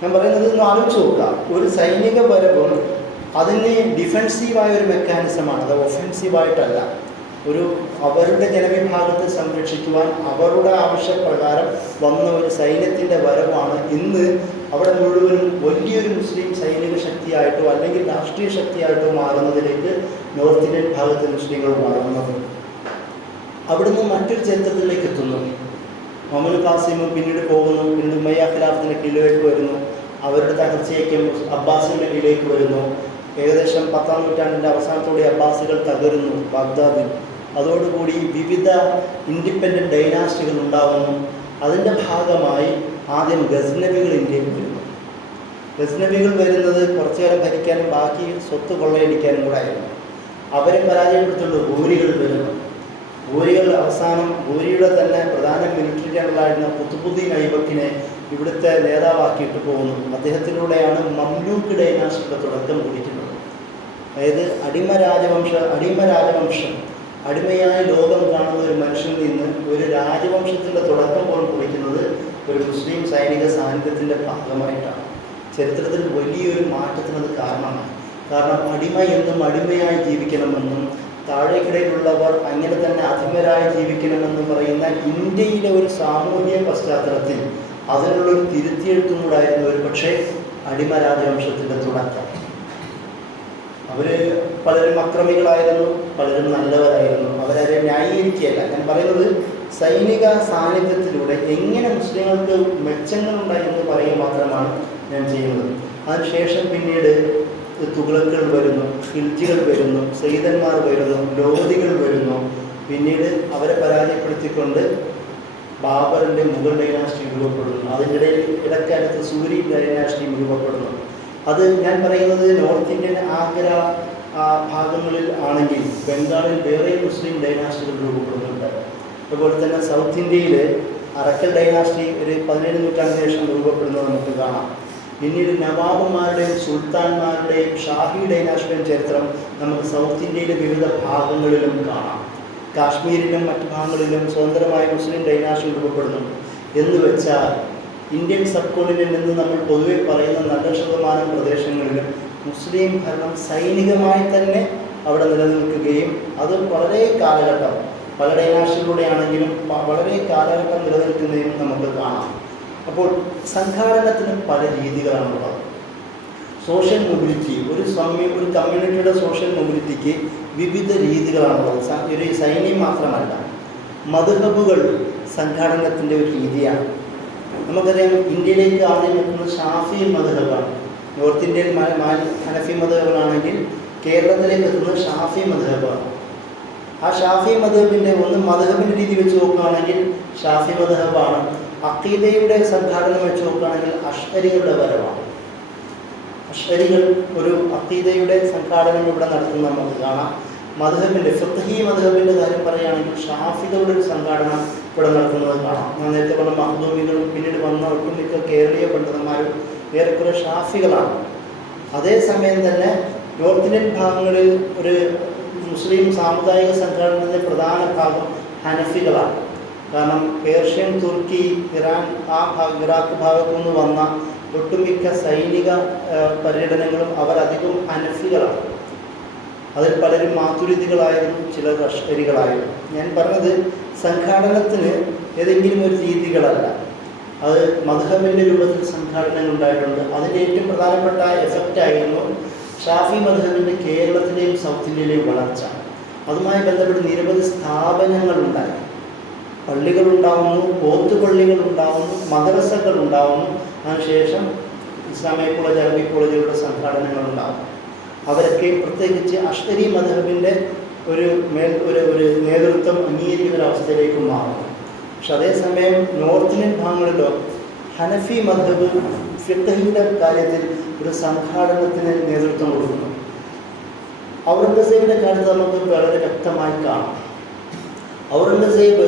ഞാൻ പറയുന്നത് ഒന്ന് ആലോചിച്ച് നോക്കുക. ഒരു സൈനിക വരവും അതിന് ഡിഫെൻസീവായ ഒരു മെക്കാനിസമാണ്, അത് ഒഫെൻസീവായിട്ടല്ല. അവരുടെ ജനവിഭാഗത്തെ സംരക്ഷിക്കുവാൻ അവരുടെ ആവശ്യപ്രകാരം വന്ന ഒരു സൈന്യത്തിൻ്റെ വരവാണ് ഇന്ന് അവിടെ മുഴുവനും വലിയൊരു മുസ്ലിം സൈനിക ശക്തിയായിട്ടോ അല്ലെങ്കിൽ രാഷ്ട്രീയ ശക്തിയായിട്ടോ മാറുന്നതിലേക്ക് നോർത്ത് ഇന്ത്യൻ ഭാഗത്തെ മുസ്ലിങ്ങൾ വളർന്നത്. അവിടുന്ന് മറ്റൊരു ചരിത്രത്തിലേക്ക് എത്തുന്നു. മുഹമ്മദ് ഖാസിം പിന്നീട് പോകുന്നു, പിന്നീട് ഉമയ്യ ഖിലാഫത്തിൻ്റെ കീഴിലേക്ക് വരുന്നു, അവരുടെ തകർച്ചയ്ക്ക് അബ്ബാസിയുടെ കീഴിലേക്ക് വരുന്നു. ഏകദേശം 10-ാം നൂറ്റാണ്ടിൻ്റെ അവസാനത്തോടെ അബ്ബാസികൾ തകരുന്നു ബാഗ്ദാദിൽ. അതോടുകൂടി വിവിധ ഇൻഡിപെൻഡൻറ്റ് ഡൈനാസ്റ്റികൾ ഉണ്ടാകുന്നു. അതിൻ്റെ ഭാഗമായി ആദ്യം ഗസ്നവികൾ ഇന്ത്യയിൽ വരുന്നു. ഗസ്നവികൾ വരുന്നത് കുറച്ചു കാലം ഭരിക്കാനും ബാക്കി സ്വത്ത് കൊള്ളയടിക്കാനും കൂടെ ആയിരുന്നു. അവരെ പരാജയപ്പെടുത്തുകൊണ്ട് ഗൂരികൾ വരുന്നു. ഗൂരികൾ അവസാനം ഗൂരിയുടെ തന്നെ പ്രധാന മിലിറ്ററി ജനറലായിരുന്ന കുത്തുബുദ്ദീൻ ഐബക്കിനെ ഇവിടുത്തെ നേതാവാക്കിയിട്ട് പോകുന്നു. അദ്ദേഹത്തിലൂടെയാണ് മംലൂക്ക് ഡൈനാസ്റ്റിയുടെ തുടക്കം കുറിക്കുന്നത്. അതായത് അടിമ രാജവംശം അടിമയായി ലോകം കാണുന്ന ഒരു മനുഷ്യനിൽ നിന്ന് ഒരു രാജവംശത്തിൻ്റെ തുടക്കം പോലും കുറിക്കുന്നത് ഒരു മുസ്ലിം സൈനിക സാന്നിധ്യത്തിൻ്റെ ഭാഗമായിട്ടാണ്. ചരിത്രത്തിൽ വലിയൊരു മാറ്റത്തിനത് കാരണമാണ്. കാരണം അടിമ എന്നും അടിമയായി ജീവിക്കണമെന്നും താഴേക്കിടയിലുള്ളവർ അങ്ങനെ തന്നെ അധിമരായി ജീവിക്കണമെന്ന് പറയുന്ന ഇന്ത്യയിലെ ഒരു സാമൂഹിക പശ്ചാത്തലത്തിൽ അതിനുള്ളൊരു തിരുത്തിയെഴുത്തും കൂടായിരുന്നു ഒരു പക്ഷേ അടിമ രാജവംശത്തിൻ്റെ തുടക്കം. അവർ പലരും അക്രമികളായിരുന്നു, പലരും നല്ലവരായിരുന്നു. അവരെ ന്യായീകരിക്കുകയല്ല ഞാൻ പറയുന്നത്. സൈനിക സാന്നിധ്യത്തിലൂടെ എങ്ങനെ മുസ്ലിങ്ങൾക്ക് മെച്ചങ്ങളുണ്ടായി എന്ന് പറയുക മാത്രമാണ് ഞാൻ ചെയ്യുന്നത്. അതിനുശേഷം പിന്നീട് തുഗ്ലക്കുകൾ വരുന്നു, ഖിൽജികൾ വരുന്നു, സയ്യിദന്മാർ വരുന്നു, ലോധികൾ വരുന്നു. പിന്നീട് അവരെ പരാജയപ്പെടുത്തിക്കൊണ്ട് ബാബറിൻ്റെ മുഗൾ ഡൈനാസ്റ്റി രൂപപ്പെടുന്നു. അതിനിടയിൽ ഇടക്കാലത്ത് സൂരി ഡൈനാസ്റ്റിയും രൂപപ്പെടുന്നു. അത് ഞാൻ പറയുന്നത് നോർത്ത് ഇന്ത്യൻ ആഗ്ര ഭാഗങ്ങളിൽ ആണെങ്കിൽ ബംഗാളിൽ വേറെ മുസ്ലിം ഡൈനാസ്റ്റികൾ രൂപപ്പെടുന്നുണ്ട്. അതുപോലെ തന്നെ സൗത്ത് ഇന്ത്യയിൽ അറക്കൽ ഡൈനാസ്റ്റി ഒരു 17 നൂറ്റാണ്ടിന് ശേഷം രൂപപ്പെടുന്നത് നമുക്ക് കാണാം. പിന്നീട് നവാബുമാരുടെയും സുൽത്താൻമാരുടെയും ഷാഹി ഡൈനാസ്റ്റിയുടെയും ചരിത്രം നമുക്ക് സൗത്ത് ഇന്ത്യയിലെ വിവിധ ഭാഗങ്ങളിലും കാണാം. കാശ്മീരിലും മറ്റു ഭാഗങ്ങളിലും സ്വതന്ത്രമായ മുസ്ലിം ഡൈനാസ്റ്റി രൂപപ്പെടുന്നു. എന്ന് വെച്ചാൽ ഇന്ത്യൻ സബ് കോണ്ടിനെൻ്റിൽ നിന്ന് നമ്മൾ പൊതുവെ പറയുന്ന 90% പ്രദേശങ്ങളിലും മുസ്ലിം ഭരണം സൈനികമായി തന്നെ അവിടെ നിലനിൽക്കുകയും അത് വളരെ കാലഘട്ടം പല ഡൈനാസ്റ്റിയിലൂടെയാണെങ്കിലും വളരെ കാലഘട്ടം നിലനിൽക്കുന്നതും നമുക്ക് കാണാം. അപ്പോൾ സംഘാടനത്തിന് പല രീതികളാണുള്ളത്. സോഷ്യൽ മൊബിലിറ്റി ഒരു കമ്മ്യൂണിറ്റിയുടെ സോഷ്യൽ മൊബിലിറ്റിക്ക് വിവിധ രീതികളാണുള്ളത്. ഒരു സൈന്യം മാത്രമല്ല, മദ്ഹബുകൾ സംഘാടനത്തിൻ്റെ ഒരു രീതിയാണ്. നമുക്കറിയാം ഇന്ത്യയിലേക്ക് ആദ്യം എത്തുന്നത് ഷാഫി മദ്ഹബാണ്. നോർത്ത് ഇന്ത്യൻ ഹനഫി മദ്ഹബുകളാണെങ്കിൽ കേരളത്തിലേക്ക് എത്തുന്നത് ഷാഫി മദ്ഹബാണ്. ആ ഷാഫി മദ്ഹബിൻ്റെ മദ്ഹബിൻ്റെ രീതി വെച്ച് നോക്കുകയാണെങ്കിൽ ഷാഫി മദ്ഹബാണ്. അഖീദയുടെ സംഘാടനം വെച്ച് നോക്കുകയാണെങ്കിൽ അഷ്അരികളുടെ വരവാണ്. അഷ്അരികൾ ഒരു അഖീദയുടെ സംഘാടനം ഇവിടെ നടത്തുന്നത് നമുക്ക് കാണാം. മദ്ഹബിൻ്റെ ഫിഖ്ഹി മദ്ഹബിൻ്റെ കാര്യം പറയുകയാണെങ്കിൽ ഷാഫികളുടെ ഒരു സംഘാടനം ഇവിടെ നടത്തുന്നത് കാണാം. ഞാൻ നേരത്തെ പറഞ്ഞ മഖ്ദൂമികളും പിന്നീട് വന്ന ഒട്ടുമിക്ക കേരളീയ പണ്ഡിതന്മാരും ഏറെക്കുറെ ഷാഫികളാണ്. അതേസമയം തന്നെ നോർത്ത് ഇന്ത്യൻ ഭാഗങ്ങളിൽ ഒരു മുസ്ലിം സാമുദായിക സംഘടനയുടെ പ്രധാന ഭാഗം ഹനഫികളാണ്. കാരണം പേർഷ്യൻ, തുർക്കി, ഇറാൻ ഇറാഖ് ഭാഗത്തു നിന്ന് വന്ന ഒട്ടുമിക്ക സൈനിക പര്യടനങ്ങളും അവരധികം ഹനഫികളാണ്. അതിൽ പലരും മാതുരിദികളായിരുന്നു, ചിലർ അഷ്അരികളായിരുന്നു. ഞാൻ പറഞ്ഞത് സംഘാടനത്തിന് ഏതെങ്കിലും ഒരു രീതികളല്ല, അത് മദ്ഹബിൻ്റെ രൂപത്തിൽ സംഘാടനങ്ങൾ ഉണ്ടായിട്ടുണ്ട്. അതിൻ്റെ ഏറ്റവും പ്രധാനപ്പെട്ട എഫക്റ്റായിരുന്നു ഷാഫി മദ്ഹബിൻ്റെ കേരളത്തിലെയും സൗത്ത് ഇന്ത്യയിലെയും വളർച്ച. അതുമായി ബന്ധപ്പെട്ട് നിരവധി സ്ഥാപനങ്ങളുണ്ടായി. പള്ളികളുണ്ടാവുന്നു, ഓത്തുപള്ളികൾ ഉണ്ടാവുന്നു, മദ്രസകൾ ഉണ്ടാവുന്നു. അതിനുശേഷം ഇസ്ലാമിക് കോളേജ്, അറബിക് കോളേജുകളുടെ സംഘാടനങ്ങളുണ്ടാകും. അവരൊക്കെ പ്രത്യേകിച്ച് അഷ്അരി മദ്ഹബിൻ്റെ ഒരു നേതൃത്വം അംഗീകരിക്കുന്ന ഒരവസ്ഥയിലേക്ക് മാറുന്നു. പക്ഷെ അതേസമയം നോർത്ത് ഇന്ത്യൻ ഭാഗങ്ങളിലോ ഹനഫി മദ്ഹബ് ഫിഖ്ഹിയുടെ കാര്യത്തിൽ ഒരു സംഘാടനത്തിന് നേതൃത്വം കൊടുക്കുന്നു. ഔറംഗസേബിൻ്റെ കാലത്ത് നമുക്ക് വളരെ വ്യക്തമായി കാണാം. ഔറംഗസേബ്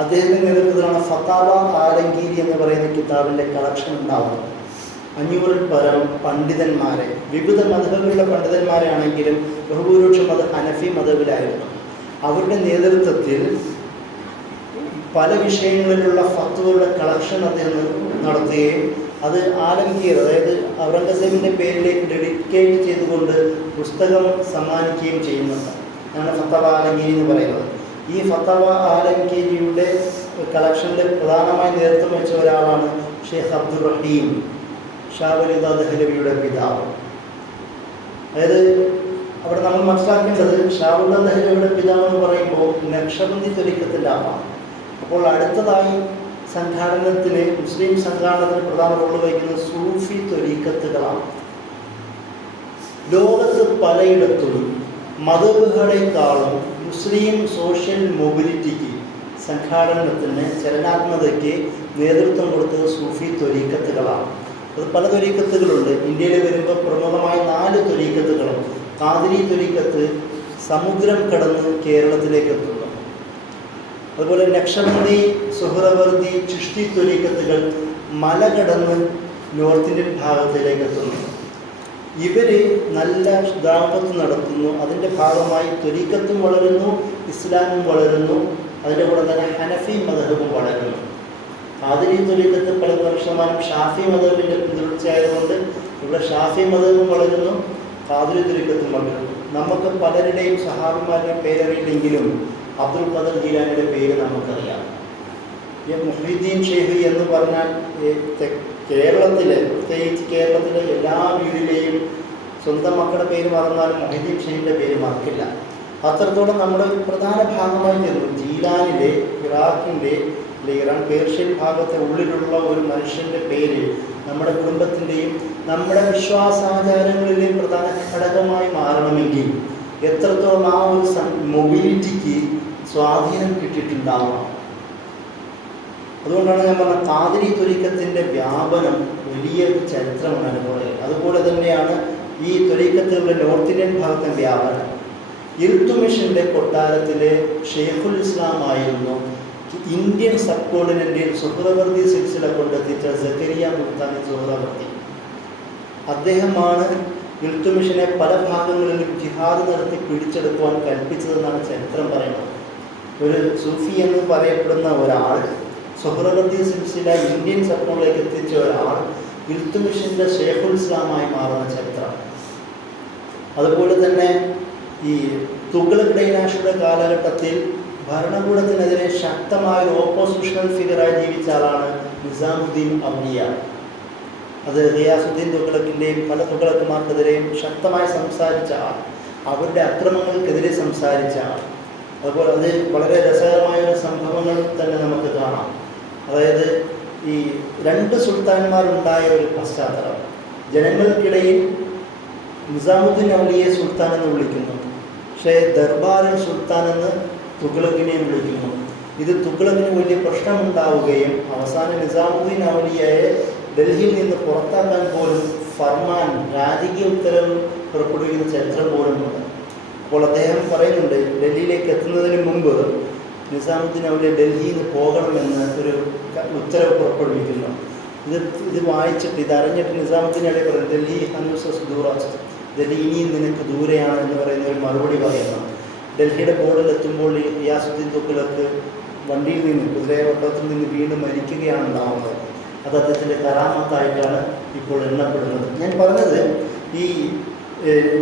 അദ്ദേഹത്തിൻ്റെ നേതൃത്വത്തിലാണ് ഫത്താവ ആലംഗീരി എന്ന് പറയുന്ന കിതാബിൻ്റെ കളക്ഷൻ ഉണ്ടാവുന്നത്. 500-ൽ പരം പണ്ഡിതന്മാരെ, വിവിധ മദ്ഹബുകളുടെ പണ്ഡിതന്മാരെ ആണെങ്കിലും ബഹുഭൂരിപക്ഷം അത് ഹനഫി മദ്ഹബിലായിരുന്നു. അവരുടെ നേതൃത്വത്തിൽ പല വിഷയങ്ങളിലുള്ള ഫത്വകളുടെ കളക്ഷൻ അദ്ദേഹം നടത്തുകയും അത് ആലംഗീർ, അതായത് ഔറംഗസേബിൻ്റെ പേരിലേക്ക് ഡെഡിക്കേറ്റ് ചെയ്തുകൊണ്ട് പുസ്തകം സമ്മാനിക്കുകയും ചെയ്യുന്നുണ്ട്. അതാണ് ഫത്തവ ആലംഗീരി എന്ന് പറയുന്നത്. ഈ ഫത്തവ ആലംഗീരിയുടെ കളക്ഷനിൽ പ്രധാനമായി നേതൃത്വം വെച്ച ഒരാളാണ് ഷെയ്ഖ് അബ്ദുർ റഹീം, ഷാ വലീദ് ദഹ്ലവിയുടെ പിതാവ്. അതായത് അവിടെ നമ്മൾ മനസ്സിലാക്കേണ്ടത് ഷാ വലീദ് ദഹ്ലവിയുടെ പിതാവ് എന്ന് പറയുമ്പോൾ നക്ഷബന്ദി ത്വരീഖത്തിൻ്റെ ആളാണ്. അപ്പോൾ അടുത്തതായി മുസ്ലിം സംഘാടനത്തിന് പ്രധാന റോള് വഹിക്കുന്ന സൂഫി ത്വരീഖത്തുകളാണ്. ലോകത്ത് പലയിടത്തും മതബുകളെക്കാളും മുസ്ലിം സോഷ്യൽ മൊബിലിറ്റിക്ക്, സംഘാടനത്തിന്, ചലനാത്മകതയ്ക്ക് നേതൃത്വം കൊടുത്തത് സൂഫി ത്വരീഖത്തുകളാണ്. അത് പല ത്വരീഖത്തുകളുണ്ട്. ഇന്ത്യയിൽ വരുമ്പോൾ പ്രമുഖമായ 4 ത്വരീഖത്തുകളും. ഖാദിരി ത്വരീഖത്ത് സമുദ്രം കടന്ന് കേരളത്തിലേക്ക് എത്തുന്നു. അതുപോലെ നക്ഷബന്ദി, സുഹ്റവർദി, ചിഷ്തി ത്വരീഖത്തുകൾ മല കടന്ന് നോർത്ത് ഇന്ത്യൻ ഭാഗത്തിലേക്ക് എത്തുന്നു. ഇവർ നല്ല ദാവത്ത് നടത്തുന്നു. അതിൻ്റെ ഭാഗമായി ത്വരീഖത്തും വളരുന്നു, ഇസ്ലാമും വളരുന്നു. അതിൻ്റെ കൂടെ തന്നെ ഹനഫി മദ്ഹബും വളരുന്നു. ഖാദിരി ത്വരീഖത്ത് 10% ഷാഫി മദ്ഹബിൻ്റെ പിന്തുടർച്ചയായതുകൊണ്ട് ഇവിടെ ഷാഫി മദ്ഹബും വളരുന്നു, ഖാദിരി ത്വരീഖത്തും വളരുന്നു. നമുക്ക് പലരുടെയും സഹാബിമാരുടെയും പേരറിയില്ലെങ്കിലും അബ്ദുൽ ഖാദർ ജീലാനിയുടെ പേര് നമുക്കറിയാം. മുഹ്യിദ്ദീൻ ഷെയ്ഖ് എന്ന് പറഞ്ഞാൽ കേരളത്തിലെ, പ്രത്യേകിച്ച് കേരളത്തിലെ എല്ലാ വീടിലെയും സ്വന്തം മക്കളുടെ പേര് മറന്നാലും മുഹ്യിദ്ദീൻ ഷെയ്ഖിൻ്റെ പേര് മറക്കില്ല. അത്രത്തോളം നമ്മുടെ പ്രധാന ഭാഗമായി തീർന്നു. ജീലാനിലെ, ഇറാഖിൻ്റെ, ഇറാൻ പേർഷ്യൻ ഭാഗത്തെ ഉള്ളിലുള്ള ഒരു മനുഷ്യൻ്റെ പേര് നമ്മുടെ കുടുംബത്തിൻ്റെയും നമ്മുടെ വിശ്വാസാചാരങ്ങളിലെയും പ്രധാന ഘടകമായി മാറണമെങ്കിൽ എത്രത്തോളം ആ ഒരു മൊബിലിറ്റിക്ക് സ്വാധീനം കിട്ടിയിട്ടുണ്ടാവണം. അതുകൊണ്ടാണ് ഞാൻ പറഞ്ഞ ഖാദിരി ത്വരീഖത്തിൻ്റെ വ്യാപനം വലിയൊരു ചരിത്രമാണ് അനുഭവം. അതുപോലെ തന്നെയാണ് ഈ ത്വരീഖത്തുകളുടെ നോർത്ത് ഇന്ത്യൻ ഭാഗത്തെ വ്യാപനം. ഇൽത്തുമിഷിൻ്റെ കൊട്ടാരത്തിലെ ഷെയ്ഖുൽ ഇസ്ലാം ആയിരുന്നു ഇന്ത്യൻ സബ് കോണ്ടിനെൻ്റിൽ സുഹ്റവർദി സിൽസില കൊണ്ടെത്തിച്ച സക്കരിയ മുൽത്താനി സുഹ്റവർദി. അദ്ദേഹമാണ് ഇൽത്തുമിഷിനെ പല ഭാഗങ്ങളിലും ജിഹാദ് നടത്തി പിടിച്ചെടുക്കുവാൻ കൽപ്പിച്ചതെന്നാണ് ചരിത്രം പറയുന്നത്. ഒരു സൂഫി എന്ന് പറയപ്പെടുന്ന ഒരാൾ, സുഹ്റവർദി സിൽസില ഇന്ത്യൻ സബ് കോണ്ടിലേക്ക് എത്തിച്ച ഒരാൾ ഇൽത്തുമിഷിൻ്റെ ഷെയ്ഖുൽ ഇസ്ലാമായി മാറുന്ന ചരിത്രം. അതുപോലെ തന്നെ ഈ തുഗ്ലക് ഡൈനാസ്റ്റിയുടെ കാലഘട്ടത്തിൽ ഭരണകൂടത്തിനെതിരെ ശക്തമായ ഒരു ഓപ്പോസിഷണൽ ഫിഗറായി ജീവിച്ച ആളാണ് നിസാമുദ്ദീൻ ഔലിയ. അത് റിയാസുദ്ദീൻ തുഗ്ലക്കിൻ്റെയും പല തുഗ്ലക്കുമാർക്കെതിരെയും ശക്തമായി സംസാരിച്ച ആൾ, അവരുടെ അക്രമങ്ങൾക്കെതിരെ സംസാരിച്ച ആൾ. അതുപോലെ അത് വളരെ രസകരമായ ഒരു സംഭവങ്ങൾ തന്നെ നമുക്ക് കാണാം. അതായത് ഈ 2 സുൽത്താന്മാരുണ്ടായ ഒരു പശ്ചാത്തലം. ജനങ്ങൾക്കിടയിൽ നിസാമുദ്ദീൻ ഔലിയെ സുൽത്താൻ എന്ന് വിളിക്കുന്നു, പക്ഷേ ദർബാറിൽ സുൽത്താൻ എന്ന് തുഗ്ലക്കിനെയും വിളിക്കുന്നു. ഇത് തുഗ്ലക്കിന് വലിയ പ്രശ്നമുണ്ടാവുകയും അവസാനം നിസാമുദ്ദീൻ ഔലിയയെ ഡൽഹിയിൽ നിന്ന് പുറത്താക്കാൻ പോലും ഫർമാൻ, രാജകീയ ഉത്തരവ് പുറപ്പെടുവിക്കുന്ന ചരിത്രം പോലുമുണ്ട്. അപ്പോൾ അദ്ദേഹം പറയുന്നുണ്ട്, ഡൽഹിയിലേക്ക് എത്തുന്നതിന് മുമ്പ് നിസാമുദ്ദീൻ ഔലിയ ഡൽഹിയിൽ നിന്ന് പോകണമെന്ന് ഒരു ഉത്തരവ് പുറപ്പെടുവിക്കുന്നു. ഇത് വായിച്ചിട്ട്, ഇതറിഞ്ഞിട്ട് നിസാമുദ്ദീൻ ഔലിയ പറയുന്നത് ഡൽഹി ഹനൂസസ് ദൂറാസ്റ്റ്, ഡൽഹി ഇനിയും നിനക്ക് ദൂരെയാണ് എന്ന് പറയുന്ന ഒരു മറുപടി പറയുന്നു. ഡൽഹിയുടെ ബോർഡിലെത്തുമ്പോൾ റിയാസുദ്ദീൻ തുഗ്ലക്ക് വണ്ടിയിൽ നിന്ന്, കുതിരയോട്ടത്തിൽ നിന്ന് വീണ്ടും മരിക്കുകയാണ് ഉണ്ടാവുന്നത്. അത് അദ്ദേഹത്തിൻ്റെ കറാമത്തായിട്ടാണ് ഇപ്പോൾ എണ്ണപ്പെടുന്നത്. ഞാൻ പറഞ്ഞത് ഈ